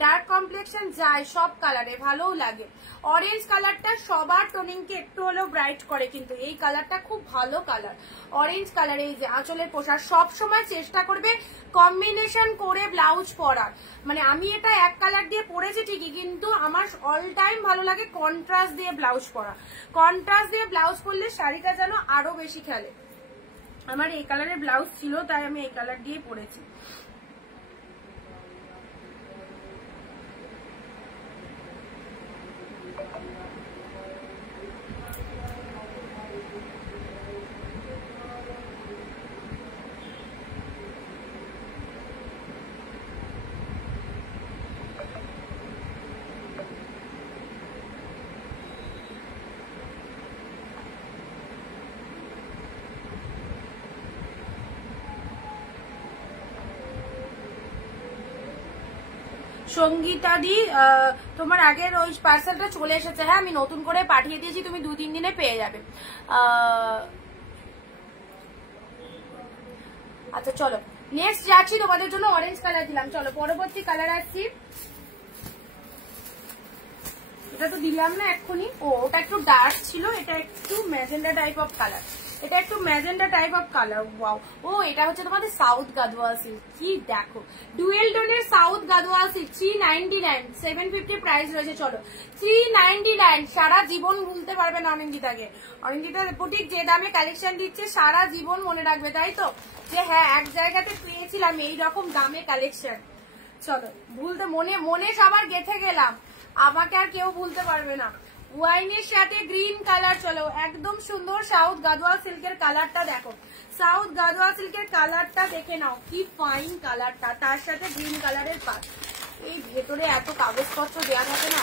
ডার্ক কমপ্লেকশন যায় সব কালারে, ভালোও লাগে। অরেঞ্জ কালারটা সবার টোনিং কে একটু হলেও ব্রাইট করে, কিন্তু এই কালারটা খুব ভালো কালার। অরেঞ্জ কালার, এই যে আঁচলের পোশাক সব সময় চেষ্টা করবে কম্বিনেশন করে ব্লাউজ পরার। মানে আমি এটা এক কালার দিয়ে পরেছি ঠিকই, কিন্তু আমার অল টাইম ভালো লাগে কন্ট্রাস্ট দিয়ে ব্লাউজ পরা। কন্ট্রাস্ট দিয়ে ব্লাউজ পরলে শাড়িটা যেন আরো বেশি খেলে। আমার এই কালারের ব্লাউজ ছিল, তাই আমি এই কালার দিয়ে পরেছি। সঙ্গীতা দি, তোমার আগের ওই পার্সেলটা চলে এসেছে। হ্যাঁ, আমি নতুন করে পাঠিয়ে দিয়েছি, তুমি 2-3 দিনে পেয়ে যাবে। আচ্ছা চলো নেক্সট যাচ্ছি, তোমাদের জন্য অরেঞ্জ কালার দিলাম। চলো পরবর্তী কালার আসছি। এটা তো দিলাম না এক্ষুনি, ওটা একটু ডার্ক ছিল, এটা একটু ম্যাজেন্ডা টাইপ অফ কালার। এটা একটু magenta type of colour. Wow, ও এটা হচ্ছে তোমাদের সাউথ গাদোয়াল সিল্ক। কি দেখো, ডুয়েল টোনের সাউথ গাদোয়াল সিল্ক 399, 750 প্রাইস রয়েছে। চলো 399, সারা জীবন ভুলতে পারবে না অনিন্দিতাকে। অনিন্দিতা বুটিক যে দামে কালেকশন দিচ্ছে সারা জীবন মনে রাখবে, তাই তো, যে হ্যাঁ এক জায়গাতে পেয়েছিলাম এইরকম দামে কালেকশন। চলো ভুলতে মনে সবার গেথে গেলাম, আমাকে আর কেউ ভুলতে পারবে না। ওয়াইনের সাথে গ্রিন কালার, চলো একদম সুন্দর সাউথ গাদোয়াল সিল্কের কালারটা দেখো, সাউথ গাদোয়াল সিল্কের কালারটা দেখে নাও, কি ফাইন কালারটা, তার সাথে গ্রিন কালারের পাত। এই ভেতরে এত কাগজপত্র দেওয়া থাকে না,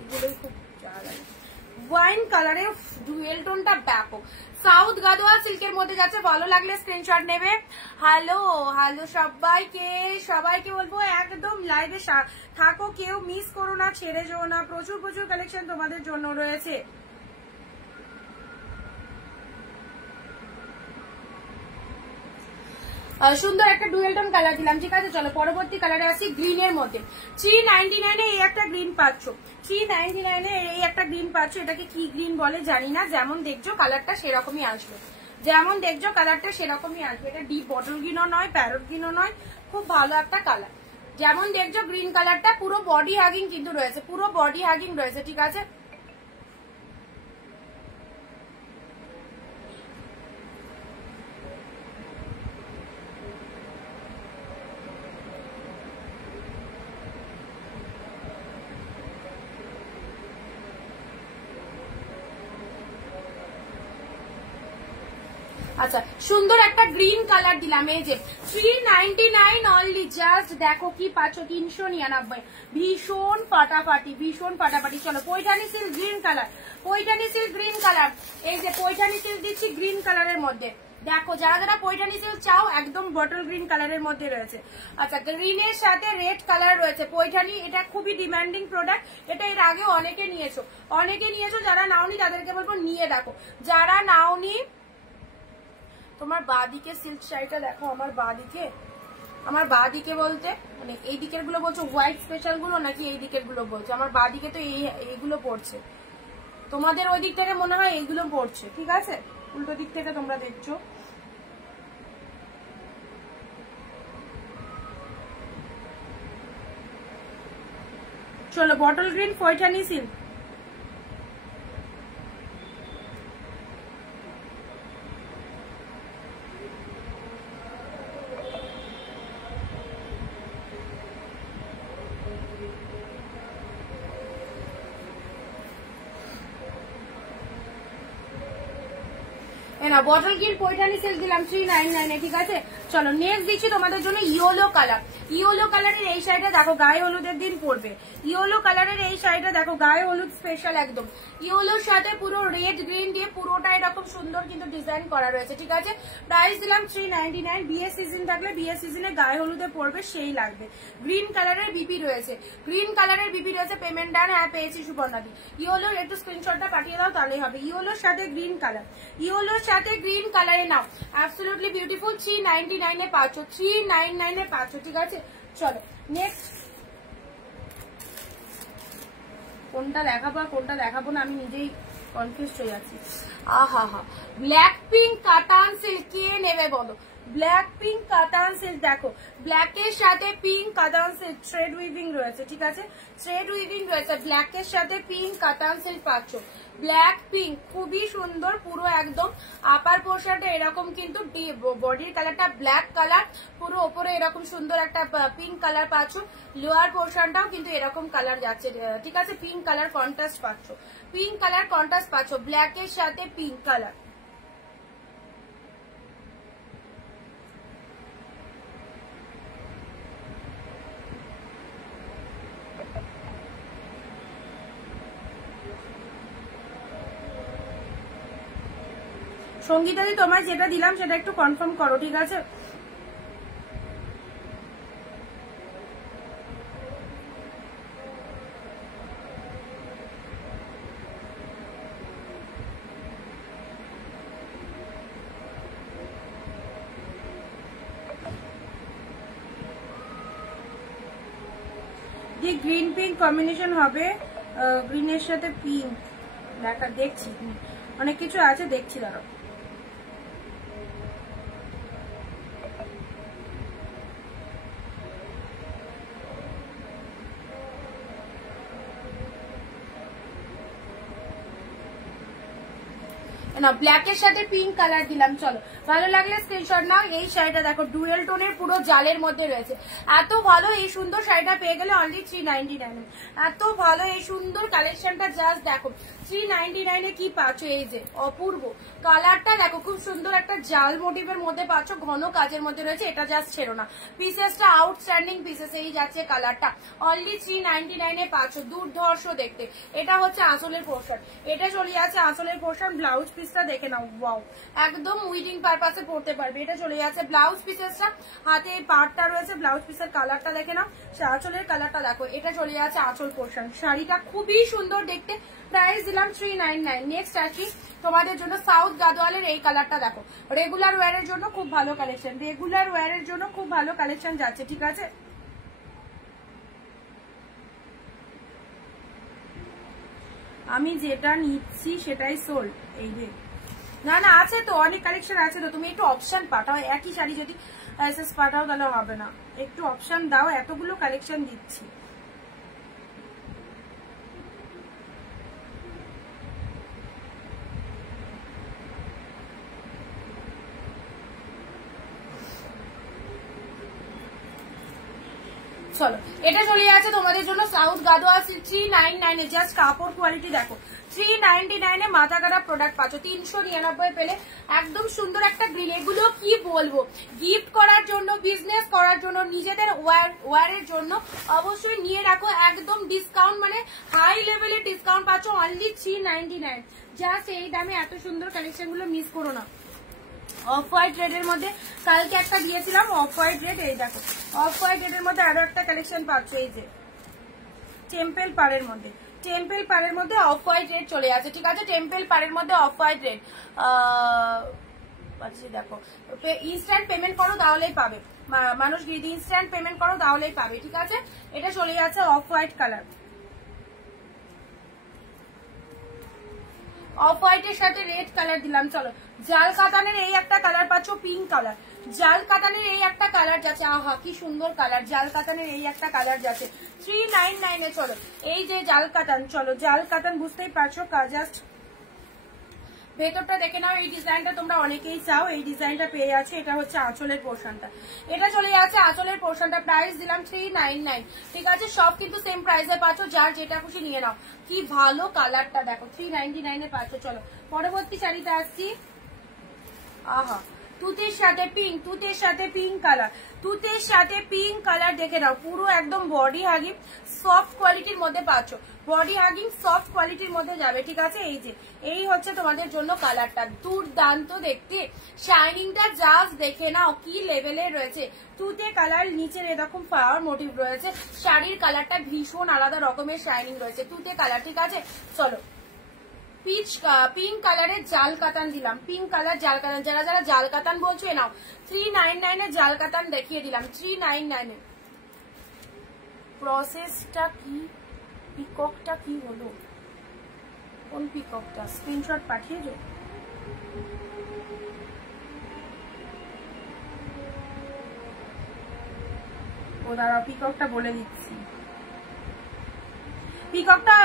এগুলোই খুব ভালো লাগে। ওয়াইন কালারে ডুয়েল টোনটা ব্যাপক, সাউথ গাদোয়াল সিল্কের মধ্যে যাচ্ছে। ভালো লাগলে স্ক্রিনশট নেবে। হ্যালো হ্যালো সবাইকে বলবো একদম লাইভে থাকো, কেউ মিস করো না, ছেড়ে যেও না, প্রচুর প্রচুর কালেকশন তোমাদের জন্য রয়েছে। সুন্দর একটা ডুয়েল টোন কালার দিলাম, ঠিক আছে। চলো পরবর্তী কালারে আসি, গ্রিনের মধ্যে 399 এই একটা গ্রিন পাচ্ছ, 399 এই একটা গ্রিন পাচ্ছ। এটাকে কি গ্রিন বলে জানি না, যেমন দেখছো কালারটা সেরকমই আসবে, যেমন দেখছো কালারটা সেরকমই আসবে। এটা ডিপ বটল গ্রিনও নয়, প্যারট গ্রিনও নয়, খুব ভালো একটা কালার। যেমন দেখছো গ্রিন কালারটা পুরো বডি হাগিং কিন্তু রয়েছে, পুরো বডি হাগিং রয়েছে, ঠিক আছে। আচ্ছা সুন্দর একটা গ্রিন কালার দিলাম, এই যে 399 অনলি, জাস্ট দেখো কি পাচ্ছ, 399, ভীষণ ফাটাফাটি, ভীষণ ফাটাফাটি। চলো Paithani silk green colour, Paithani silk green colour, এই যে পৈঠানি সিল্ক দিচ্ছি গ্রিন কালারের মধ্যে। দেখো যারা যারা পৈঠানি সিল্ক চাও একদম বটল গ্রিন কালারের মধ্যে রয়েছে। আচ্ছা গ্রিনের সাথে রেড কালার রয়েছে পৈঠানি, এটা খুবই ডিমান্ডিং প্রোডাক্ট, এটা এর আগে অনেকে নিয়েছো, যারা নাওনি তাদেরকে বলবো নিয়ে দেখো, যারা নাওনি। তোমার বাঁদিকে সিল্ক শাড়িটা দেখো, আমার বাঁদিকে বলতে মানে এই দিকের গুলো বলছো হোয়াইট স্পেশাল গুলো নাকি এই দিকের গুলো বলছো? আমার বাঁদিকে তো এইগুলো পড়ছে, তোমাদের ওই দিক থেকে মনে হয় এইগুলো পড়ছে, ঠিক আছে, উল্টো দিক থেকে তোমরা দেখছো। চলো বটল গ্রিন পৈঠানি সিল্ক, না বটল গ্রিন পৈঠানি সিল্ক দিলাম 399, ঠিক আছে। চলো নেক্সট দিচ্ছি তোমাদের জন্য ইয়েলো কালার। ইয়েলো কালারের এই শাড়িটা দেখো, গায়ে হলুদের দিন পরবে। ইয়েলো কালারের এই শাড়িটা দেখো, গায়ে হলুদ স্পেশাল একদম, ইয়েলোর সাথে পুরো রেড গ্রিন দিয়ে পুরোটা এরকম সুন্দর কিন্তু ডিজাইন করা রয়েছে, ঠিক আছে। প্রাইস দিলাম 399। বিয়ে সিজন থাকলে বিয়ে সিজনে গায়ে হলুদে পরবে সেই লাগবে। গ্রিন কালারের বিপি রয়েছে, পেমেন্ট ডান, হ্যাঁ পেয়েছি সুপর্ণাদি। ইয়েলোর একটু স্ক্রিনশটটা পাঠিয়ে দাও তাহলেই হবে। ইয়েলোর সাথে গ্রিন কালার, ইয়েলোর সাথে গ্রিন কালারে নাও, অ্যাবসলিউটলি বিউটিফুল। 399 পাচ্ছ, 399 পাচ্ছ, ঠিক আছে। চলো নেক্সট, কোনটা দেখাবো আর কোনটা দেখাবো না আমি নিজেই কনফিউজ হয়ে যাচ্ছি। আহা হা, ব্ল্যাক পিঙ্ক কাতান সিল্ক, কে নেবে বলো? ব্ল্যাক পিঙ্ক কাতান সিল্ক দেখো, ব্ল্যাকের সাথে পিঙ্ক কাতান সিল্ক, থ্রেড উইভিং রয়েছে, ঠিক আছে, থ্রেড উইভিং রয়েছে, ব্ল্যাকের সাথে পিঙ্ক কাতান সিল্ক পাচ্ছ। ব্ল্যাক পিঙ্ক খুবই সুন্দর, পুরো একদম আপার পোর্শনটা এরকম কিন্তু বডির কালারটা ব্ল্যাক কালার, পুরো ওপরে এরকম সুন্দর একটা পিঙ্ক কালার পাচ্ছ, লোয়ার পোর্শনটাও কিন্তু এরকম কালার যাচ্ছে, ঠিক আছে। পিঙ্ক কালার কন্ট্রাস্ট পাচ্ছ, পিঙ্ক কালার কন্ট্রাস্ট পাচ্ছ, ব্ল্যাকের সাথে পিঙ্ক কালার। সঙ্গীতাদি তোমার যেটা দিলাম সেটা একটু কনফার্ম করো, ঠিক আছে। দিয়ে গ্রিন পিঙ্ক কম্বিনেশন হবে, গ্রিনের সাথে পিঙ্ক দেখছি, অনেক কিছু আছে দেখছি, দাঁড়াও। না ব্ল্যাকের সাথে পিঙ্ক কালার দিলাম। চলো ভালো লাগলে স্ক্রিনশট নাও। এই শাড়িটা দেখো ডুয়েল টোনের পুরো জালের মধ্যে রয়েছে। এত ভালো এই সুন্দর শাড়িটা পেয়ে গেলে অনলি 399। এত ভালো এই সুন্দর কালেকশনটা জাস্ট দেখো 399 কি পাচ্ছ। এই যে অপূর্ব কালারটা দেখো, খুব সুন্দর একটা জাল মোটিভের মধ্যে পাচ্ছ, ঘন কাজের মধ্যে রয়েছে। এটা জাস্ট ছেড়ো না, পিসেসটা আউটস্ট্যান্ডিং পিসেস। এই যাচ্ছে কালারটা অনলি 399 পাচ্ছ, দুর্ধর্ষ দেখতে। এটা হচ্ছে আঁচলের পোর্শন, এটা চলে যাচ্ছে আঁচলের পোর্শন। ব্লাউজ পিসটা দেখে নাও, ওয়াও একদম উইডিং পারপাসে পড়তে পারবে। এটা চলে যাচ্ছে ব্লাউজ পিসেসটা, হাতে এই পার্টটা রয়েছে। ব্লাউজ পিসের কালারটা দেখে নাও, আঁচলের কালারটা দেখো। এটা চলে যাচ্ছে আঁচল পোর্শন। শাড়িটা খুবই সুন্দর দেখতে, প্রাইস দিলাম 399। নেক্সট আসি তোমাদের জন্য সাউথ গাদোয়ালের এই কালারটা দেখো, রেগুলার ওয়্যারের জন্য খুব ভালো কালেকশন, রেগুলার ওয়্যারের জন্য খুব ভালো কালেকশন যাচ্ছে, ঠিক আছে। আমি যেটা নিচ্ছি সেটাই সোল্ড। এই যে না না আছে তো, অনেক কালেকশন আছে তো, তুমি একটু অপশন পাঠাও। একই শাড়ি যদি এসএস পাঠাও তাহলে হবে না, একটু অপশন দাও, এতগুলো কালেকশন দিচ্ছি। চলো এটা চলে যাচ্ছে তোমাদের জন্য সাউথ গাদোয়াল 399 জাস্ট কাপড় কোয়ালিটি দেখো। 399 মাথা খারাপ প্রোডাক্ট পাচ্ছ, 399 পেলে একদম সুন্দর একটা গ্রিন। এগুলো কি বলবো, গিফট করার জন্য, বিজনেস করার জন্য, নিজেদের ওয়ারের জন্য অবশ্যই নিয়ে রাখো। একদম ডিসকাউন্ট, মানে হাই লেভেলের ডিসকাউন্ট পাচ্ছ অনলি 399। জাস্ট এই দামে এত সুন্দর কালেকশন গুলো মিস করো না। অফ হোয়াইট রেডের মধ্যে কালকে একটা দিয়েছিলাম, অফ হোয়াইট রেড। এই দেখো অফ হোয়াইট রেডের মধ্যে আরো একটা কালেকশন পাচ্ছ। এই যে টেম্পল পাড়ের মধ্যে, টেম্পল পাড়ের মধ্যে অফ হোয়াইট রেড চলে আছে, ঠিক আছে। টেম্পল পাড়ের মধ্যে অফ হোয়াইট রেড দেখো, ইনস্ট্যান্ট পেমেন্ট করো তাহলেই পাবে মানুষ, ইনস্ট্যান্ট পেমেন্ট করো তাহলেই পাবে, ঠিক আছে। এটা চলে যাচ্ছে অফ হোয়াইট কালার, অফ হোয়াইটের সাথে রেড কালার দিলাম। চলো জাল কাতানের এই একটা কালার পাচ্ছ, পিঙ্ক কালার। জাল কাতানের এই একটা কালার যাচ্ছে, আহা কি সুন্দর কালার। জাল কাতানের এই একটা কালার যাচ্ছে 399 চলো এই যে জাল কাতান, চলো জাল কাতান বুঝতেই পারছো, জাস্ট ভেতরটা দেখে নাও। এই ডিজাইনটা তোমরা অনেকেই চাও, এই ডিজাইনটা পেয়ে যাচ্ছে। এটা হচ্ছে আঁচলের পোর্শনটা, এটা চলে যাচ্ছে আঁচলের পোর্শনটা। প্রাইস দিলাম 399, ঠিক আছে। সব কিন্তু সেম প্রাইসে পাচ্ছ, যার যেটা খুশি নিয়ে নাও। কি ভালো কালারটা দেখো, 399 পাচ্ছ। চলো পরবর্তী শাড়িতে আসছি। আহা তুতের সাথে পিঙ্ক, তুতের সাথে পিঙ্ক কালার, তুতের সাথে পিঙ্ক কালার দেখে নাও। পুরো একদম বডি হাগিং সফট কোয়ালিটির মধ্যে পাচ্ছ, বডি হাগিং সফট কোয়ালিটির মধ্যে যাবে, ঠিক আছে। এই যে এই হচ্ছে তোমাদের জন্য কালারটা, দুর্দান্ত দেখতে। শাইনিংটা জাস্ট দেখে নাও কি লেভেলের রয়েছে। তুতে কালার, নিচের এরকম ফ্লাওয়ার মোটিভ রয়েছে। শাড়ির কালারটা ভীষণ আলাদা রকমের শাইনিং রয়েছে, তুতে কালার, ঠিক আছে। চলো পিঙ্ক কালারের জাল কাতান দিলাম, পিঙ্ক কালার জাল কাতান। যারা যারা জাল কাতান বলছো এ নাও, 399 জাল কাতান দেখিয়ে দিলাম 399। প্রসেসটা কি, পিককটা কি হলো, কোন পিককটা, স্ক্রিনশট পাঠিয়ে দাও। ও দাঁড়া পিককটা বলে দিচ্ছি। পিককটা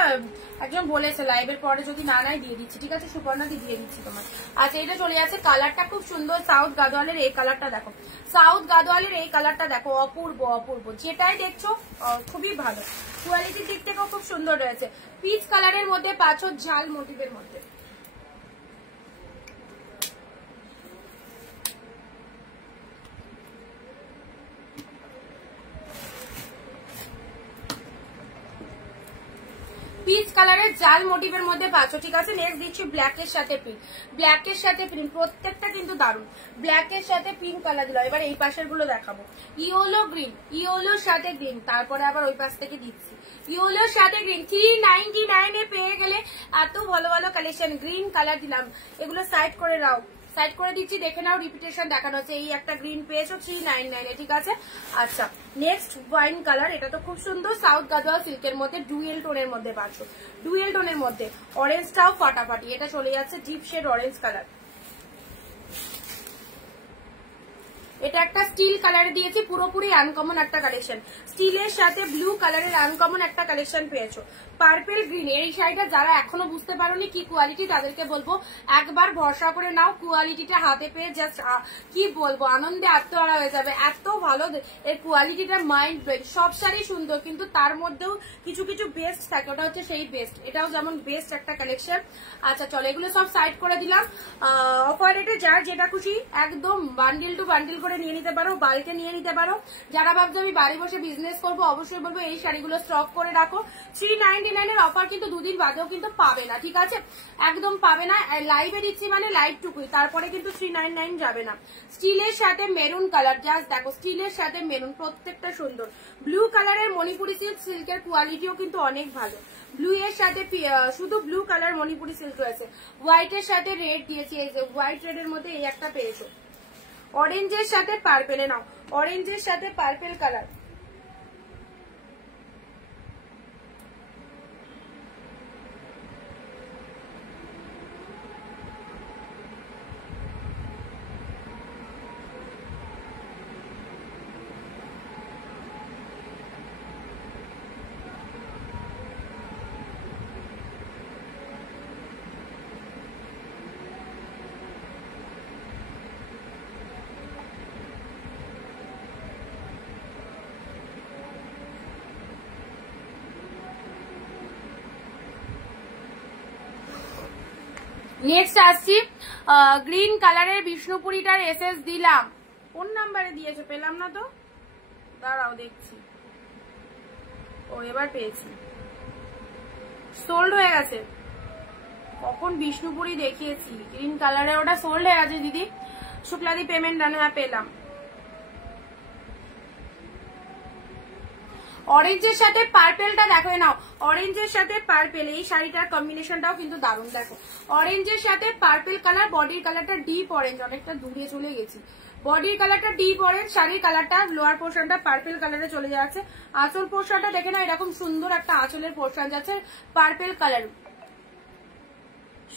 একজন বলেছে লাইভের পরে যদি না নাই দিয়ে দিচ্ছি, ঠিক আছে। সুপর্ণাদি দিয়ে দিচ্ছি তোমার। আচ্ছা এটা চলে যাচ্ছে, কালারটা খুব সুন্দর। সাউথ গাদোয়ালের এই কালারটা দেখো, সাউথ গাদোয়ালের এই কালারটা দেখো, অপূর্ব অপূর্ব। যেটাই দেখছো খুবই ভালো, কোয়ালিটির দিক থেকেও খুব সুন্দর রয়েছে। পিচ কালারের মধ্যে পাচ্ছ, ঝাল মোটিভের মধ্যে। পিচ কালারের জাল মোটিভের মধ্যে পাচ্ছ, ঠিক আছে। নেক্সট দিচ্ছি ব্ল্যাকের সাথে পিঙ্ক, ব্ল্যাকের সাথে পিঙ্ক, প্রত্যেকটা কিন্তু দারুণ। ব্ল্যাকের সাথে পিঙ্ক কালার দিল। এবার এই পাশের গুলো দেখাবো। ইয়েলো গ্রিন, ইয়েলোর সাথে গ্রিন, তারপরে আবার ওই পাশ থেকে দিচ্ছি ইয়েলোর সাথে গ্রিন। 399 পেয়ে গেলে এত ভালো ভালো কালেকশন। গ্রিন কালার দিলাম, এগুলো সাইড করে রাও, সাইড করে দিচ্ছি, দেখে নাও। রিপিটেশন দেখানো হচ্ছে। এই একটা গ্রিন পেয়েছো 399, ঠিক আছে। আচ্ছা নেক্সট ওয়াইন কালার, এটা তো খুব সুন্দর। সাউথ গাদোয়াল সিল্কের মধ্যে ডুয়েল টোনের মধ্যে পাচ্ছ, ডুয়েল টোনের মধ্যে। অরেঞ্জটাও ফাটাফাটি, এটা চলে যাচ্ছে ডিপ শেড অরেঞ্জ কালার। এটা একটা স্টিল কালারে দিয়েছি, পুরোপুরি আনকমন একটা কালেকশন। স্টিলের সাথে ব্লু কালারের আনকমন একটা কালেকশন পেয়েছো। Purple green. এই শাড়িটা যারা এখনো বুঝতে পারোনি কি কোয়ালিটি, তাদেরকে বলবো একবার ভরসা করে নাও। কোয়ালিটিটা হাতে পেয়ে জাস্ট কি বলবো, আনন্দে আত্মহারা হয়ে যাবে, এত ভালো এর কোয়ালিটিটা, মাইন্ড ব্লোয়িং। সব শাড়ি সুন্দর, কিন্তু তার মধ্যেও কিছু কিছু বেস্ট থাকে, ওটা হচ্ছে সেই বেস্ট। এটাও যেমন বেস্ট একটা কালেকশন। আচ্ছা চলো, এগুলো সব সাইড করে দিলাম। অফার রেটে যার যেটা খুশি একদম বান্ডিল টু বান্ডিল করে নিয়ে নিতে পারো, বাড়িতে নিয়ে নিতে পারো। যারা ভাবছো আমি বাড়ি বসে বিজনেস করবো, অবশ্যই বলবো এই শাড়িগুলো স্টক করে রাখো। 399 এর অফার কিন্তু দুদিন বাদেও কিন্তু পাবে না, ঠিক আছে, একদম পাবে না। লাইভে দিচ্ছি মানে লাইভ টুকুই, তারপরে কিন্তু 399 যাবে না। স্টিলের সাথে মেরুন কালার, জাস্ট দেখো স্টিলের সাথে মেরুন, প্রত্যেকটা সুন্দর। ব্লু কালারের মণিপুরি সিল্ক, সিল্কের কোয়ালিটিও কিন্তু অনেক ভালো। ব্লু এর সাথে শুধু ব্লু কালার মণিপুরি সিল্ক রয়েছে। হোয়াইট এর সাথে রেড দিয়েছি, এই যে হোয়াইট রেড এর মধ্যে এই একটা পেয়েছো। অরেঞ্জের সাথে পার্পেলে নাও, অরেঞ্জের সাথে পার্পেল কালার। নেক্সট আসছি গ্রিন কালারের বিষ্ণুপুরিটার এসএস দিলাম। কোন নাম্বারে দিয়েছে পেলাম না তো, দাঁড়াও দেখছি। ও এবার পেয়েছি, সোল্ড হয়ে গেছে। কখন বিষ্ণুপুরি দেখিয়েছি গ্রিন কালারে, ওটা সোল্ড হয়ে গেছে দিদি। শুক্লাদি পেমেন্ট ডান, হ্যাঁ পেলাম। অরেঞ্জের সাথে পার্পেলটা দেখো নাও, অরেঞ্জের সাথে পার্পেল, এই শাড়িটার কম্বিনেশনটাও কিন্তু দারুণ। দেখো অরেঞ্জের সাথে পার্পেল কালার, বডির কালারটা ডিপ অরেঞ্জ, অনেকটা দূরে চলে গেছি। বডির কালারটা ডিপ অরেঞ্জ, শাড়ির কালারটা লোয়ার পোর্শনটা পার্পেল কালারে চলে যাচ্ছে। আঁচল পোর্শনটা দেখে না, এরকম সুন্দর একটা আঁচলের পোর্শন যাচ্ছে পার্পেল কালার।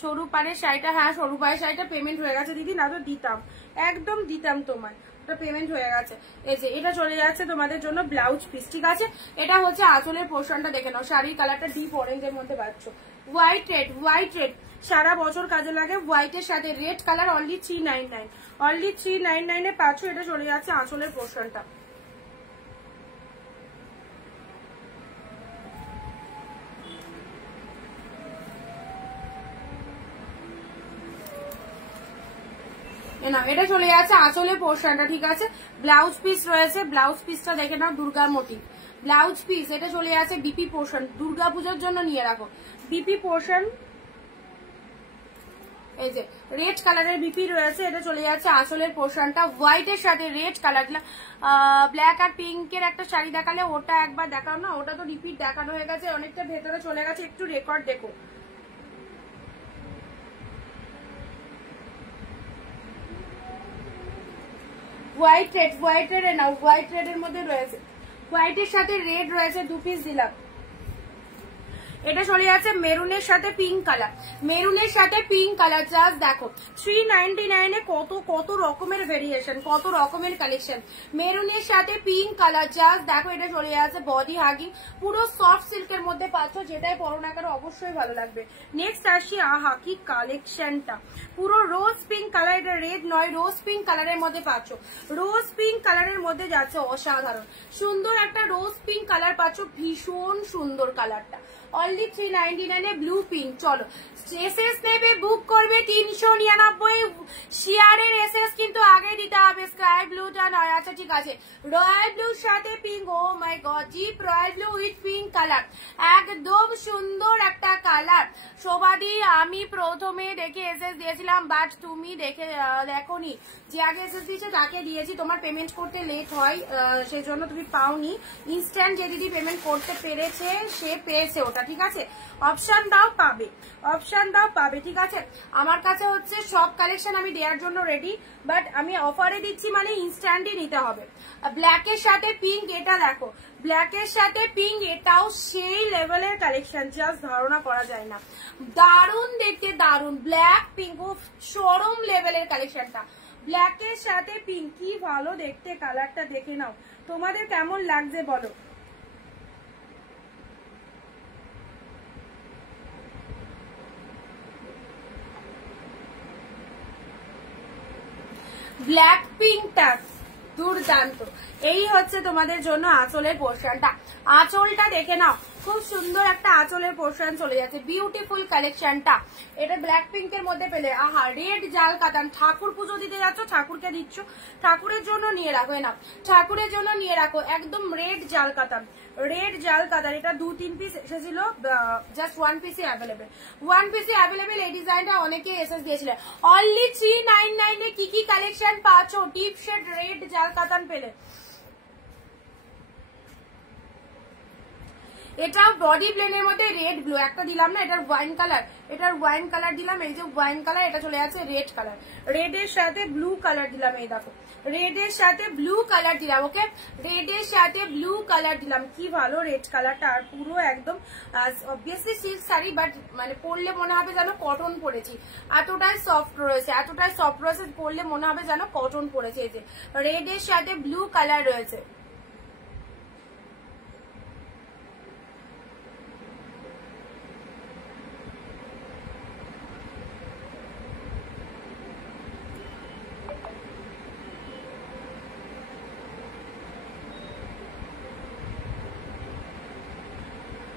সরু পাড়ের শাড়িটা, হ্যাঁ সরু পাড়ের শাড়িটা পেমেন্ট হয়ে গেছে দিদি, না তো দিতাম, একদম দিতাম তোমার, পেমেন্ট হয়ে গেছে। এই যে এটা চলে যাচ্ছে তোমাদের জন্য ব্লাউজ পিস, ঠিক আছে। এটা হচ্ছে আঁচলের পোর্শনটা দেখে নাও, শাড়ির কালারটা ডিপ অরেঞ্জের মধ্যে পাচ্ছ। হোয়াইট রেড, হোয়াইট রেড সারা বছর কাজে লাগে। হোয়াইটের সাথে রেড কালার, অনলি 399, অনলি 399 পাচ্ছ। এটা চলে যাচ্ছে আঁচলের পোর্শনটা। না এটা চলে যাচ্ছে আঁচলের পোর্শনটা, ঠিক আছে। ব্লাউজ পিস রয়েছে, ব্লাউজ পিসটা দেখে নাও, দুর্গা মোটিভ ব্লাউজ পিস। এটা চলে যাচ্ছে বিপি পোর্শন, দুর্গা পুজোর জন্য নিয়ে রাখো বিপি পোর্শন। এই যে রেড কালারের বিপি রয়েছে, এটা চলে যাচ্ছে আঁচলের পোর্শনটা। হোয়াইটের সাথে রেড কালার, ব্ল্যাক আর পিঙ্কের একটা শাড়ি দেখালে ওটা একবার দেখাও না, ওটা তো রিপিট দেখানো হয়ে গেছে, অনেকটা ভেতরে চলে গেছে, একটু রেকর্ড দেখো। হোয়াইট রেড, হোয়াইট রেড নাও, হোয়াইট রেড এর মধ্যে রয়েছে, হোয়াইটের সাথে রেড রয়েছে, 2 পিস দিলাম। এটা চলে যাচ্ছে মেরুনের সাথে পিঙ্ক কালার, মেরুনের সাথে পিঙ্ক কালার। জাস্ট দেখো 399 এ কত কত রকমের ভেরিয়েশন, কত রকমের কালেকশন। মেরুনের সাথে পিঙ্ক কালার, জাস্ট দেখো। এটা চলে যাচ্ছে বডি হাগিং, পুরো সফট সিল্কের মধ্যে পাচ্ছ, যেটাই পরো না কেন অবশ্যই ভালো লাগবে। নেক্সট আসি, আহা কি কালেকশনটা, পুরো রোজ পিঙ্ক কালার, এটা রেড নয়, রোজ পিঙ্ক কালারের মধ্যে পাচ্ছ। রোজ পিঙ্ক কালারের মধ্যে যাচ্ছে, অসাধারণ সুন্দর একটা রোজ পিঙ্ক কালার পাচ্ছ, ভীষণ সুন্দর কালারটা। অনলি 399 এ ব্লু পিঙ্ক। চলো এসএস নেবে, বুক করবে 399, শিয়ারের এসএস কিন্তু আগে দিতে হবে, স্কাই ব্লুটা নয়। আচ্ছা ঠিক আছে, রয়্যাল ব্লুর সাথে পিঙ্ক, ও মাই গড, জিপ royal blue with pink colour, একদম সুন্দর একটা কালার। শোভাদি আমি প্রথমে দেখে এসএস দিয়েছিলাম, বাট তুমি দেখোনি, যে আগে এসএস দিয়েছে তাকে দিয়েছি, তোমার পেমেন্ট করতে লেট হয় সেই জন্য তুমি পাওনি। ইনস্ট্যান্ট যে দিদি পেমেন্ট করতে পেরেছে সে পেয়েছে ওটা, ঠিক আছে। অপশন দাও পাবে, অপশন দাও পাবে, ঠিক আছে। আমার কাছে হচ্ছে সব কালেকশন আমি দেওয়ার জন্য রেডি, বাট আমি অফারে দিচ্ছি মানে ইনস্ট্যান্টই নিতে হবে। ব্ল্যাকের সাথে পিঙ্ক, এটা দেখো ব্ল্যাকের সাথে পিঙ্ক, এটাও সেই লেভেলের কালেকশন, জাস্ট ধারণা করা যায় না, দারুণ দেখতে, দারুণ। ব্ল্যাক পিঙ্ক, শোরুম লেভেলের কালেকশনটা, ব্ল্যাকের সাথে পিঙ্ক, কি ভালো দেখতে কালারটা, দেখে নাও তোমাদের কেমন লাগছে বলো। ব্ল্যাক পিঙ্ক টাচ, দুর্দান্ত। এই হচ্ছে তোমাদের জন্য আঁচলের পোর্শনটা। আঁচলটা দেখে নাও, খুব সুন্দর একটা আঁচলের পোর্শন চলে যাচ্ছে, বিউটিফুল কালেকশনটা। এটা ব্ল্যাক পিঙ্কের মধ্যে পেলে, আহা রেড জাল কাতান। ঠাকুর পুজো দিতে যাচ্ছ, ঠাকুরকে দিচ্ছ, ঠাকুরের জন্য নিয়ে রাখো, না ঠাকুরের জন্য নিয়ে রাখো, একদম রেড জাল কাতান, রেড জাল কাতান। এটা 2-3 পিস এসেছিল, জাস্ট 1 পিসই অ্যাভেলেবেল, 1 পিসই অ্যাভেলেবেল। এই ডিজাইনটা অনেকে এসএস দিয়েছিল। অনলি 399 এ কি কি কালেকশন পাচ্ছ? ডিপ শেড রেড জাল কাতান পেলে। এটা বডি প্লেনের মধ্যে রেড ব্লু একটা দিলাম না, এটার ওয়াইন কালার, এটার ওয়াইন কালার দিলাম, এই যে ওয়াইন কালার, এটা চলে যাচ্ছে রেড কালার, রেড এর সাথে ব্লু কালার দিলাম, এই দেখো রেড এর সাথে ব্লু কালার দিলাম, ওকে রেড এর সাথে ব্লু কালার দিলাম, কি ভালো রেড কালারটা। আর পুরো একদম অবভিয়াসলি সিল্ক শাড়ি, বাট মানে পরলে মনে হবে যেন কটন পরেছি, এতটাই সফট রয়েছে, এতটাই সফট রয়েছে, পরলে মনে হবে যেন কটন পরেছে। এই যে রেড এর সাথে ব্লু কালার রয়েছে।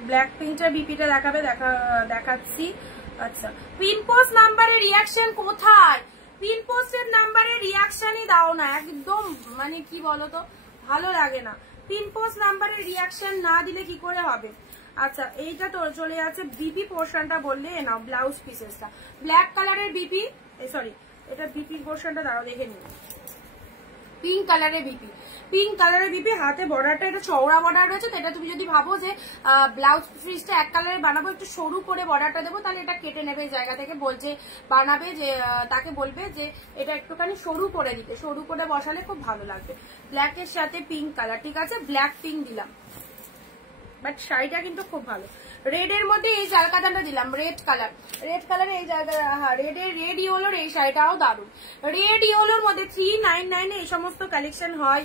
ব্ল্যাক পিঙ্কটা বিপিটা দেখাবে, দেখাচ্ছি। আচ্ছা, পিনপোস্ট নাম্বারের রিয়াকশন কোথায়? পিনপোস্টের নাম্বারের রিয়াকশনই দাও না, একদম মানে কি বলতো ভালো লাগে না। পিনপোস্ট নাম্বারের রিয়াকশন না দিলে কি করে হবে? আচ্ছা, এইটা তো চলে যাচ্ছে বিপি পোর্শনটা, বললে নাও ব্লাউজ পিসেসটা ব্ল্যাক কালারের বিপি, সরি এটা বিপি পোর্শনটা দাঁড়াও দেখে নিও। পিঙ্ক কালারের বিপি, পিঙ্ক কালারের বিপি, হাতে বর্ডারটা এটা চওড়া বর্ডার রয়েছে, তো এটা তুমি যদি ভাবো যে ব্লাউজ পিসটা এক কালারে বানাবো, একটু সরু করে বর্ডারটা দেবো, তাহলে এটা কেটে নেবে এই জায়গা থেকে, বলছে বানাবে যে তাকে বলবে যে এটা একটুখানি সরু করে দিতে, সরু করে বসালে খুব ভালো লাগবে। ব্ল্যাকের সাথে পিঙ্ক কালার, ঠিক আছে ব্ল্যাক পিঙ্ক দিলাম, বাট শাড়িটা কিন্তু খুব ভালো। রেড এর মধ্যে এই জালকাতানটা দিলাম, রেড কালার, রেড কালারে এই জায়গা, হ্যাঁ রেড ইয়েলোর এই শাড়িটাও দারুন। রেড ইয়েলোর মধ্যে 399 এই সমস্ত কালেকশন হয়।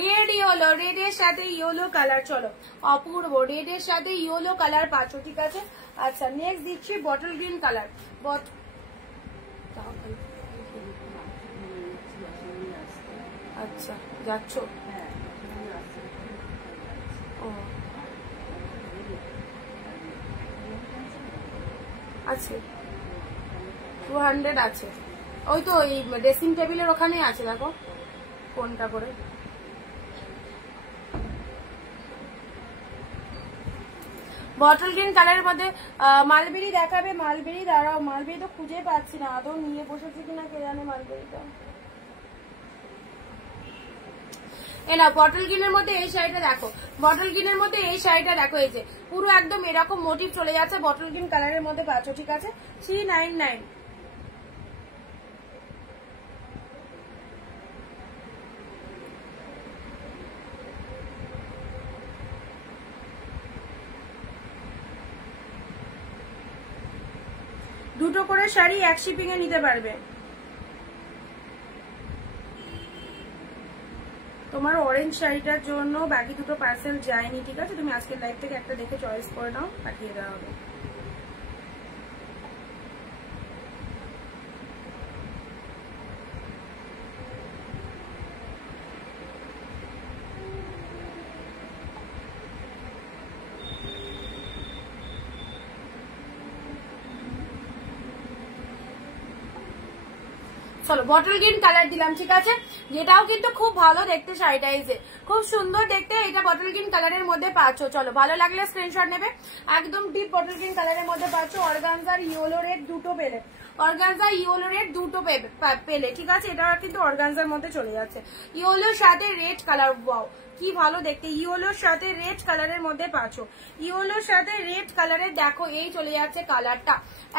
রেড ইয়েলো, রেড এর সাথে ইয়েলো কালার, চলো অপূর্ব, রেড এর সাথে ইয়েলো কালার পাচ্ছ, ঠিক আছে। আচ্ছা, নেক্সট দিচ্ছি বটল গ্রিন কালার। আচ্ছা যাচ্ছ, ও আছে 200 আছে, ওই তো এই ড্রেসিং টেবিলের ওখানে আছে, দেখো কোনটা করে। বটল গ্রিন কালারের মধ্যে মালবেরি দেখাবে, মালবেরি দাঁড়াও, মালবেরি তো খুঁজে পাচ্ছি না, আদৌ নিয়ে বসেছি কিনা কে জানে মালবেরিটা। না বটল গ্রিনের মধ্যে এই শাড়িটা দেখো, বটল গ্রিনের মধ্যে এই শাড়িটা দেখো, এই যে পুরো একদম এরকম মোটিভ চলে যাচ্ছে, বটল গ্রিন কালারের মধ্যে পাচ্ছ, ঠিক আছে 399। দুটো করে শাড়ি এক শিপিং এ নিতে পারবে। তোমার অরেঞ্জ শাড়িটার জন্য বাকি দুটো পার্সেল যায়নি, ঠিক আছে, তুমি আজকের লাইভ থেকে একটা দেখে চয়েস করে নাও, পাঠিয়ে দেওয়া হবে। চলো বটল গ্রিন কালার দিলাম, ঠিক আছে, যেটাও কিন্তু খুব ভালো দেখতে শাড়িটা, এই যে খুব সুন্দর দেখতে, এটা বটল গ্রিন কালারের মধ্যে পাচ্ছ। চলো ভালো লাগলে স্ক্রিনশট নেবে, একদম ডিপ বটল গ্রিন কালারের মধ্যে পাচ্ছ। অর্গানজার ইয়েলো রেড দুটো পেলে, অর্গানজা ইয়েলো রেড দুটো পেলে, ঠিক আছে, এটা কিন্তু অর্গানজার মধ্যে চলে যাচ্ছে। ইয়েলোর সাথে রেড কালার, ওয়াও কি ভালো দেখতে, ইয়েলোর সাথে রেড কালারের মধ্যে পাচ্ছ, ইয়েলোর সাথে রেড কালারের দেখো এই চলে যাচ্ছে কালারটা,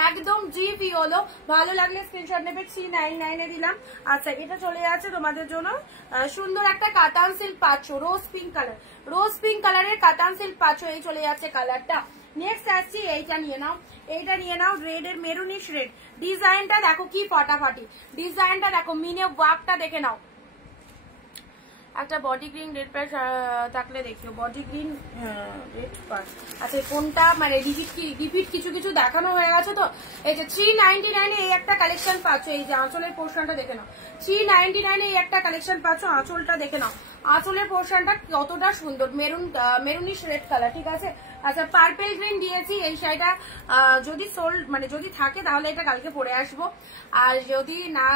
একদম ডিপ ইয়েলো। ভালো লাগলে স্ক্রিনশট নেবে, 399 এ দিলাম। আচ্ছা, এটা চলে যাচ্ছে তোমাদের জন্য সুন্দর একটা কাতান সিল্ক পাচ্ছ, রোজ পিঙ্ক কালার, রোজ পিঙ্ক কালারের কাতান সিল্ক পাচ্ছ, এই চলে যাচ্ছে কালারটা। নেক্সট আসছি, এইটা নিয়ে নাও, এইটা নিয়ে নাও, রেড এর মেরুনিশ রেড, ডিজাইনটা দেখো কি ফাটাফাটি, ডিজাইনটা দেখো, মিনে ওয়ার্কটা দেখে নাও, একটা বডি গ্রিন রেড প্যাচ থাকলে দেখিও। বডি গ্রিন রেড প্যাচ। আচ্ছা কোনটা মানে রিপিট কিছু কিছু দেখানো হয়ে গেছে তো। এই যে 399 এই একটা কালেকশন পাচ্ছ। এই যে আঁচলের পোর্শনটা দেখে নাও। 399 এই একটা কালেকশন পাচ্ছ। আঁচলটা দেখে নাও। আঁচলের পোর্শনটা কতটা সুন্দর, মেরুনিশ রেড কালার, ঠিক আছে। আচ্ছা পার্পেল গ্রিন দিয়েছি। এই শাড়িটা যদি সোল্ড মানে যদি থাকে তাহলে এটা কালকে পরে আসবো, আর যদি না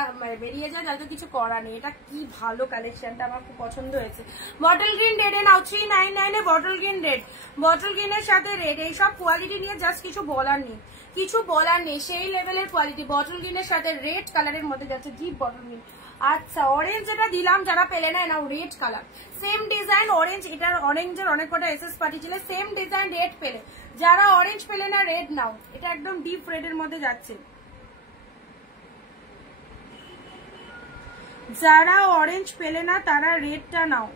বেরিয়ে যায় তাহলে তো কিছু করা নেই। এটা কি ভালো কালেকশনটা, আমার খুব পছন্দ হয়েছে। বটল গ্রিন রেডে নাও 399 এ বটল গ্রিন রেড, বটল গ্রিনের সাথে রেড। এইসব কোয়ালিটি নিয়ে জাস্ট কিছু বলার নেই, কিছু বলার নেই, সেই লেভেলের কোয়ালিটি। বটল গ্রিনের সাথে রেড কালারের মধ্যে যাচ্ছে, ডিপ বটল গ্রিন। আচ্ছা অরেঞ্জ যেটা দিলাম, যারা পেলে না নাও red colour, same design orange. এটার অরেঞ্জের অনেক কটা এসএস পাঠিয়েছিল, সেম ডিজাইন রেড পেলে। যারা অরেঞ্জ পেলে না রেড নাও, এটা একদম ডিপ রেডের মধ্যে যাচ্ছে। যারা অরেঞ্জ পেলে না তারা রেডটা নাও।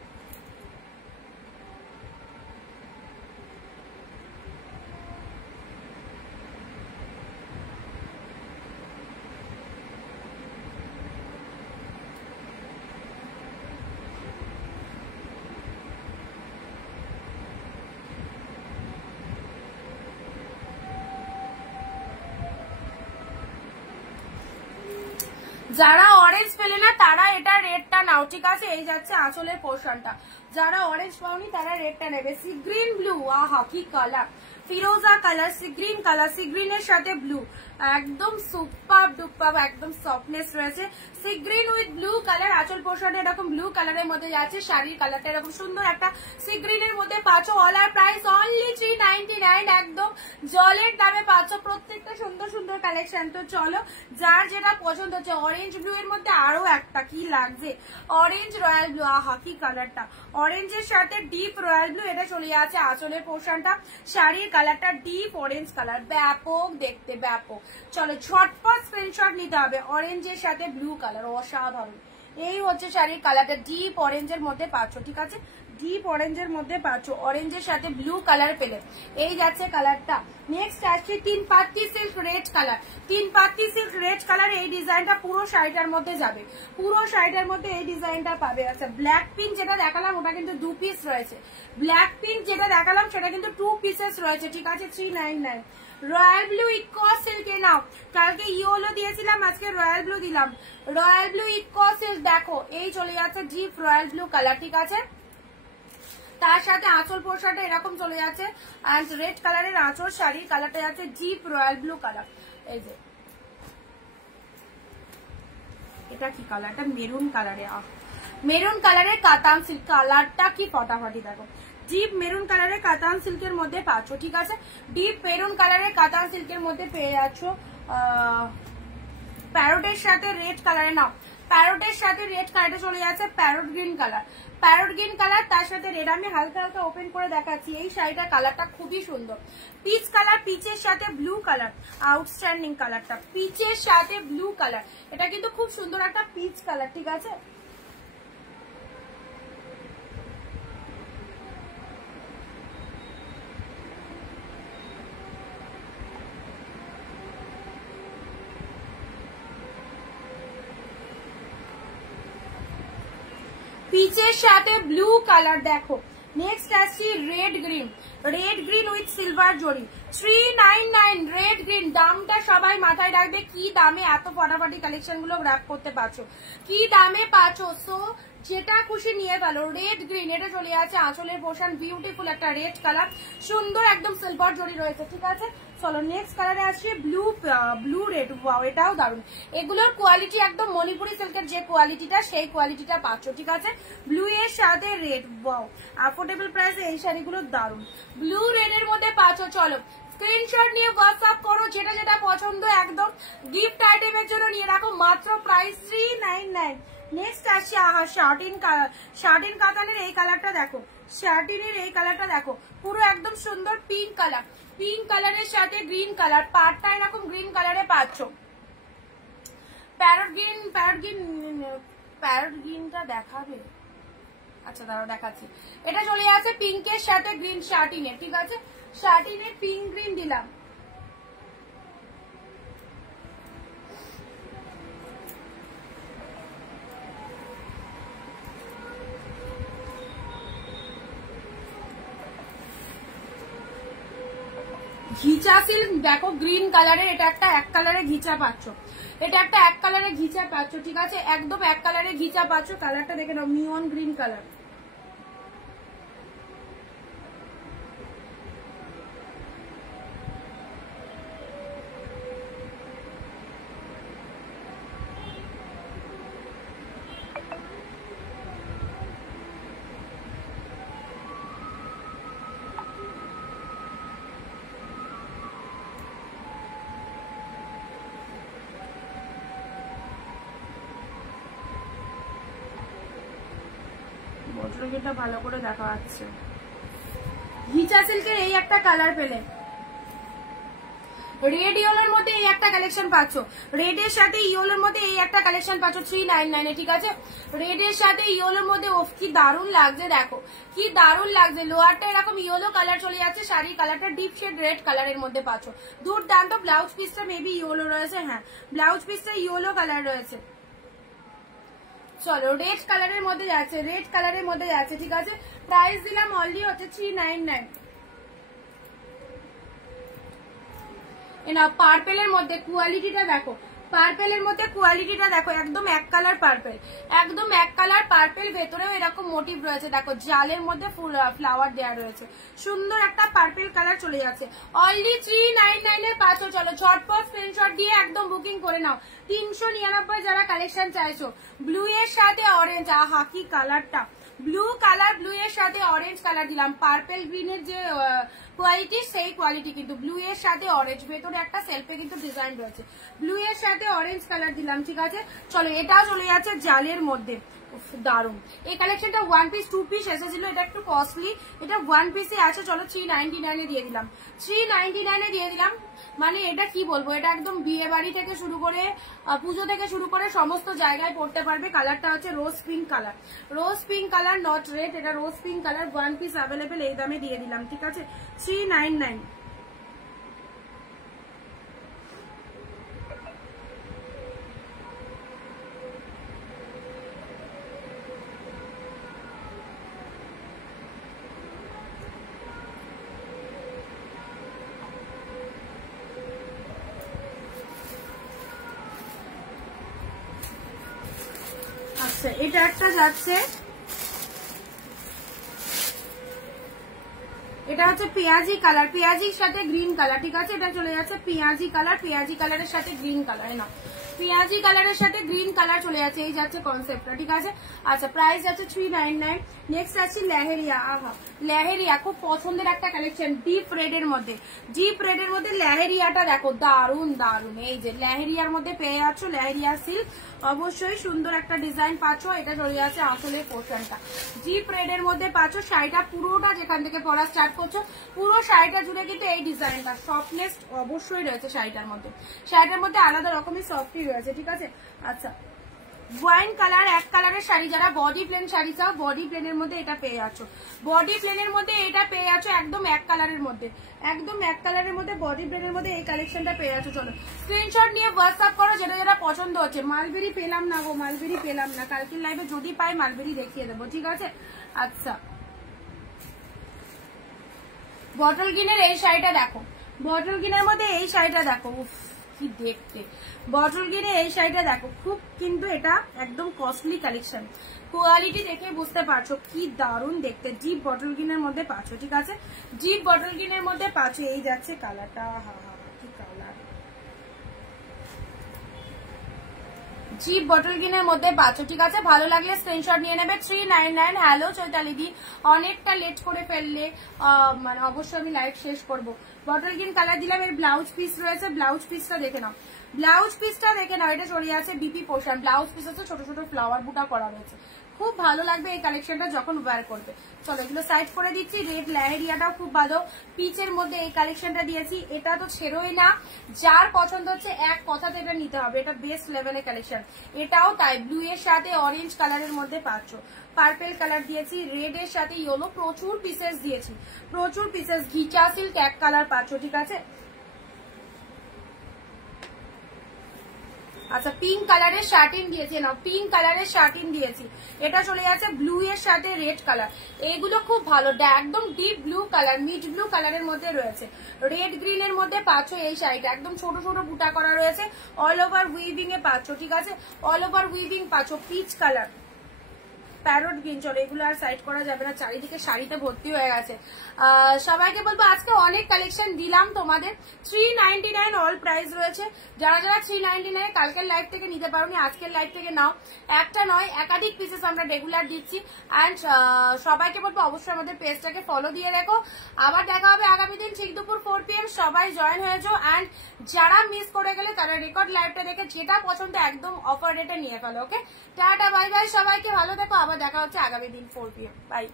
যারা অরেঞ্জ পেলে না তারা এটা রেডটা নাও, ঠিক আছে। এই যাচ্ছে আঁচলের পোর্শনটা। যারা অরেঞ্জ পাওনি তারা রেডটা নেবে। সি গ্রিন ব্লু, আহা কি কালার, ফিরোজা colour, sea green colour, sea গ্রিনের সাথে ব্লু, একদম সুপার ডুপার, একদম সফটনেস রয়েছে। Sea green with blue colour, আঁচল পোর্শনে এরকম ব্লু কালারের মধ্যে যাচ্ছে। শাড়ির কালারটা এরকম সুন্দর একটা সি গ্রিনের মধ্যে পাচ্ছ। অল আর প্রাইস অনলি 399, একদম জলের দামে পাচ্ছ। প্রত্যেকটা সুন্দর সুন্দর কালেকশন। তো চলো যার যেটা পছন্দ হচ্ছে। অরেঞ্জ ব্লু এর মধ্যে আরো একটা কি লাগছে, অরেঞ্জ রয়্যাল ব্লু, আহা কি কালারটা, অরেঞ্জের সাথে ডিপ রয়্যাল ব্লু। এটা চলে যাচ্ছে আঁচলের পোর্শনটা। শাড়ির কালারটা ডিপ অরেঞ্জ কালার, ব্যাপক দেখতে, ব্যাপক। চলো ঝটপট স্ক্রিনশট নিতে হবে। অরেঞ্জের সাথে ব্লু কালার, অসাধারণ। এই হচ্ছে শাড়ির কালারটা, ডিপ অরেঞ্জের মধ্যে পাচ্ছ, ঠিক আছে। ডিপ অরেঞ্জের মধ্যে পাচ্ছ, অরেঞ্জের সাথে ব্লু কালার পেলে। এই যাচ্ছে কালারটা। নেক্সট আসছে 3 পাত্তি সিল্ক রেড কালার। 3 পাত্তি সিল্ক রেড কালার, এই ডিজাইনটা পুরো শাড়িটার মধ্যে যাবে, পুরো শাড়িটার মধ্যে এই ডিজাইনটা পাবে। আচ্ছা ব্ল্যাক পিঙ্ক যেটা দেখালাম ওটা কিন্তু 2 পিস রয়েছে। ব্ল্যাক পিঙ্ক যেটা দেখালাম সেটা কিন্তু 2 পিসেস রয়েছে, ঠিক আছে। 399। রয়্যাল ব্লু ইকো সিল্কে নাও। কালকে ইয়েলো দিয়েছিলাম, আজকে রয়্যাল ব্লু দিলাম। রয়্যাল ব্লু ইকো সিল্ক দেখো, এই চলে যাচ্ছে ডিপ রয়্যাল ব্লু কালার, ঠিক আছে। তার সাথে আঁচল পোর্শনটা এরকম চলে যাচ্ছে, এন্ড রেড কালারের আঁচল। শাড়ির কালারটা যাচ্ছে ডিপ রয়্যাল ব্লু কালার। এই যে এটা কি কালারটা, মেরুন কালারে, মেরুন কালারের কাতান সিল্ক। কালারটা কি ফটাফটি দেখো, ডিপ মেরুন কালারের কাতান সিল্কের মধ্যে পাচ্ছ, ঠিক আছে। ডিপ মেরুন কালারের কাতান সিল্কের মধ্যে পেয়ে যাচ্ছ। প্যারোটের সাথে রেড কালারে নাও, প্যারোটের সাথে রেড কালারটা চলে যাচ্ছে parrot green colour, parrot green colour তার সাথে রেড। আমি হালকা হালকা ওপেন করে দেখাচ্ছি। এই শাড়িটার কালারটা খুবই সুন্দর, পিচ কালার, পিচের সাথে ব্লু কালার, আউটস্ট্যান্ডিং কালারটা, পিচের সাথে ব্লু কালার। এটা কিন্তু খুব সুন্দর একটা পিচ কালার, ঠিক আছে। পিচের সাথে ব্লু কালার দেখো। নেক্সট আসছি red green, red green with silver জরি। 399 রেড গ্রিন। দামটা সবাই মাথায় রাখবে, কি দামে এত ফাটাফাটি কালেকশন গুলো গ্র্যাব করতে পারছো, কি দামে পাচ্ছো। সো যেটা খুশি নিয়ে গেল। রেড গ্রিন, এটা চলে আছে আঁচলের পোর্শন, বিউটিফুল একটা রেড কালার, সুন্দর একদম সিলভার জরি রয়েছে, ঠিক আছে। চলো নেক্সট কালারে আসছে ব্লু রেড। ওয়াও এটাও দারুন। এগুলোর কোয়ালিটি একদম মণিপুরি সিল্কের যে কোয়ালিটিটা সেই কোয়ালিটিটা পাচ্ছ, ঠিক আছে। ব্লু এর সাথে রেড, ওয়াও অ্যাফোর্ডেবল প্রাইসে এই শাড়িগুলো দারুন। ব্লু রেড এর মধ্যে পাচ্ছ। চলো স্ক্রিনশট নিয়ে হোয়াটসঅ্যাপ করো, যেটা যেটা পছন্দ একদম গিফট আইটেমের জন্য নিয়ে রাখো। মাত্র প্রাইস 399। নেক্সট আসছে শার্টিন কাতানের এই কালারটা দেখো, শার্টিনের এই কালারটা দেখো, পুরো একদম সুন্দর পিঙ্ক কালার, পিঙ্ক কালারের সাথে গ্রিন কালার। পাড়টা এরকম গ্রিন কালারে পাচ্ছ। প্যারট গ্রিনটা দেখাবে, আচ্ছা দাঁড়াও দেখাচ্ছি। এটা চলে যাচ্ছে পিঙ্কের সাথে গ্রিন শার্টিনের, ঠিক আছে। শার্টিনের পিঙ্ক গ্রিন দিলাম। ঘিচা সিল্ক দেখো গ্রিন কালারের, এটা একটা এক কালারের ঘিচা পাচ্ছ, এটা একটা এক কালারের ঘিচা পাচ্ছ, ঠিক আছে, একদম এক কালারের ঘিচা পাচ্ছ। কালারটা দেখে নাও, নিয়ন গ্রিন কালার। বটলটা ভালো করে দেখা যাচ্ছে। ঘিচা সিল্কের এই একটা কালার পেলে, রেড ইয়েলোর মধ্যে এই একটা কালেকশন পাচ্ছ, রেড এর সাথে ইয়েলোর মধ্যে এই একটা কালেকশন পাচ্ছ 399 এ, ঠিক আছে। রেড এর সাথে ইয়েলোর মধ্যে ওফ কি দারুণ লাগছে, দেখো কি দারুণ লাগছে। লোয়ারটা এরকম ইয়েলো কালার চলে যাচ্ছে, শাড়ি কালারটা ডিপ শেড রেড কালারের মধ্যে পাচ্ছ, দুর্দান্ত। ব্লাউজ পিসটা মেবি ইয়েলো রয়েছে, হ্যাঁ ব্লাউজ পিসটা ইয়েলো কালার রয়েছে। চলো রেড কালারের মধ্যে যাচ্ছে, রেড কালারের মধ্যে যাচ্ছে, ঠিক আছে। প্রাইস দিলাম অনলি হচ্ছে 399। পার্পেলের মধ্যে কোয়ালিটিটা দেখো, পার্পেলের মধ্যে কোয়ালিটিটা দেখো, একদম এক কালার পার্পেল, একদম এক কালার পার্পেল, ভেতরেও এরকম মোটিভ রয়েছে, দেখো জালের মধ্যে ফ্লাওয়ার দেওয়া রয়েছে, সুন্দর একটা পার্পেল কালার চলে যাচ্ছে। অনলি 399 এর পাচ্ছ। চলো ঝটপট স্ক্রিনশট দিয়ে একদম বুকিং করে নাও। 399 যারা কালেকশন চাইছো, ব্লু এর সাথে অরেঞ্জ, আহা কি কালারটা, ব্লু কালার, ব্লু এর সাথে অরেঞ্জ কালার দিলাম, পার্পেল গ্রিনের যে কোয়ালিটি সেই কোয়ালিটি, কিন্তু ব্লু এর সাথে অরেঞ্জ, ভেতরে একটা সেলফে কিন্তু ডিজাইন রয়েছে, ব্লু এর সাথে অরেঞ্জ কালার দিলাম, ঠিক আছে। চলো এটাও চলে যাচ্ছে জালের মধ্যে, দারুন। এই কালেকশনটা 1 পিস 2 পিস এসেছিল, এটা একটু কস্টলি, এটা 1 পিসে আছে। চলো 399 এ দিয়ে দিলাম, 399 এ দিয়ে দিলাম। মানে এটা কি বলবো, এটা একদম বিয়ে বাড়ি থেকে শুরু করে পুজো থেকে শুরু করে সমস্ত জায়গায় পড়তে পারবে। কালারটা হচ্ছে rose pink colour, rose pink colour, not red, এটা rose pink colour. 1 piece available, এই দামে দিয়ে দিলাম, ঠিক আছে, 399। আচ্ছা এটা একটা যাচ্ছে, এটা হচ্ছে পেঁয়াজি কালার, পেঁয়াজির সাথে গ্রিন কালার, ঠিক আছে। এটা চলে যাচ্ছে পেঁয়াজি কালার, পেঁয়াজি কালারের সাথে গ্রিন কালার, না পেঁয়াজি কালারের সাথে গ্রিন কালার চলে যাচ্ছে, এই যাচ্ছে কনসেপ্টটা, ঠিক আছে। আচ্ছা প্রাইস যাচ্ছে 399। নেক্সট আছে লেহেরিয়া, আহা লেহেরিয়া খুব পছন্দের একটা কালেকশন, ডিপ রেড এর মধ্যে, ডিপ রেড এর মধ্যে লেহেরিয়াটা দেখো, দারুন দারুন। এই যে লেহেরিয়ার মধ্যে পেয়ে যাচ্ছ, লেহেরিয়া সিল্ক, অবশ্যই সুন্দর একটা ডিজাইন পাচ্ছ। এটা চলে যাচ্ছে আসলের পোর্শনটা, ডিপ রেড এর মধ্যে পাচ্ছ। শাড়িটা পুরোটা যেখান থেকে পরা স্টার্ট করছো, পুরো শাড়িটা জুড়ে কিন্তু এই ডিজাইনটা, সফটনেস অবশ্যই রয়েছে শাড়িটার মধ্যে, শাড়িটার মধ্যে আলাদা রকমের সফটি রয়েছে, ঠিক আছে। আচ্ছা ওয়াইন কালার, এক কালারের শাড়ি, যারা বডি প্লেন শাড়ি চাও, বডি প্লেনের মধ্যে এটা পেয়ে যাচ্ছ, বডি প্লেনের মধ্যে এটা পেয়ে যাচ্ছ, একদম এক কালারের মধ্যে, একদম এক কালারের মধ্যে বডি প্লেনের মধ্যে এই কালেকশনটা পেয়ে যাচ্ছ। চলো স্ক্রিনশট নিয়ে হোয়াটসঅ্যাপ করো যেটা যেটা পছন্দ হচ্ছে। মালবেরি পেলাম না গো, মালবেরি পেলাম না, কালকের লাইভে যদি পাই মালবেরি দেখিয়ে দেবো, ঠিক আছে। আচ্ছা বটল গ্রিনের এই শাড়িটা দেখো, বটল গ্রিনের মধ্যে এই শাড়িটা দেখো, কি দেখতে, বটল গ্রিনের এই শাড়িটা দেখো, খুব কিন্তু এটা একদম কস্টলি কালেকশন, কোয়ালিটি দেখে বুঝতে পারছো কি দারুণ দেখতে। জিপ বটল গ্রিনের মধ্যে পাচ্ছ, ঠিক আছে, জিপ বটল গ্রিনের মধ্যে পাচ্ছ। এই যাচ্ছে কালারটা, হা হা কি কালার, জিপ বটল গ্রিনের মধ্যে পাচ্ছ, ঠিক আছে। ভালো লাগলে স্ক্রিনশট নিয়ে নেবে। 399। হ্যালো চৈতালি দি, অনেকটা লেট করে ফেললে, মানে অবশ্যই আমি লাইভ শেষ করব। বটল গ্রিন কালার দিলাম, এর ব্লাউজ পিস রয়েছে, ব্লাউজ পিসটা দেখে নাও, ব্লাউজ পিসটা দেখে নাও, এটা চলে যাচ্ছে বিপি পোর্শন, ব্লাউজ পিস হচ্ছে ছোট ছোট ফ্লাওয়ার বুটা করা রয়েছে, খুব ভালো লাগবে এই কালেকশনটা যখন ওয়্যার করবে। চলো এগুলো সাইড করে দিচ্ছি। রেড লেহেরিয়াটাও খুব ভালো, পিচের মধ্যে এই কালেকশনটা দিয়েছি, এটা তো ছেড়োই না, যার পছন্দ হচ্ছে এক কথাতে এটা নিতে হবে, এটা বেস্ট লেভেলের কালেকশন। এটাও তাই, ব্লু এর সাথে অরেঞ্জ কালারের মধ্যে পাচ্ছ, পার্পেল কালার দিয়েছি, রেড এর সাথে ইয়েলো, প্রচুর পিসেস দিয়েছি, প্রচুর পিসেস। ঘিচা সিল্ক এক কালার পাচ্ছ, ঠিক আছে। আচ্ছা পিঙ্ক কালারের শার্টিন দিয়েছি না, পিঙ্ক কালারের শার্টিন দিয়েছি, এটা চলে যাচ্ছে ব্লু এর সাথে রেড কালার। এইগুলো খুব ভালো, একদম deep blue colour, mid blue কালারের মধ্যে রয়েছে, রেড গ্রিন এর মধ্যে পাচ্ছ এই শাড়িটা, একদম ছোট ছোট বুটা করা রয়েছে, অল ওভার উইভিং এ পাচ্ছ, ঠিক আছে, অল ওভার উইভিং পাচ্ছ, পিচ কালার, প্যারট গ্রিন। চলো এগুলো আর সাইড করা যাবে না, চারিদিকে শাড়িতে ভর্তি হয়ে গেছে। সবাইকে বলবো আজকে অনেক কালেকশন দিলাম তোমাদের, 399 অল প্রাইস রয়েছে। যারা যারা 399 কালকের লাইভ থেকে নিতে পারোনি আজকের লাইভ থেকে নাও, একটা নয় একাধিক পিসেস আমরা রেগুলার দিচ্ছি। অ্যান্ড সবাইকে বলবো অবশ্যই আমাদের পেজটাকে ফলো দিয়ে রেখো। আবার দেখা হবে আগামী দিন ঠিক দুপুর 4 PM, সবাই জয়েন হয়ে যাও। অ্যান্ড যারা মিস করে গেলে তারা রেকর্ড লাইভটা দেখে যেটা পছন্দ একদম অফার রেটে নিয়ে ফেলো। ওকে, টাটা বাই বাই, সবাইকে ভালো থেকো, আবার দেখা হচ্ছে আগামী দিন 4 PM, বাই।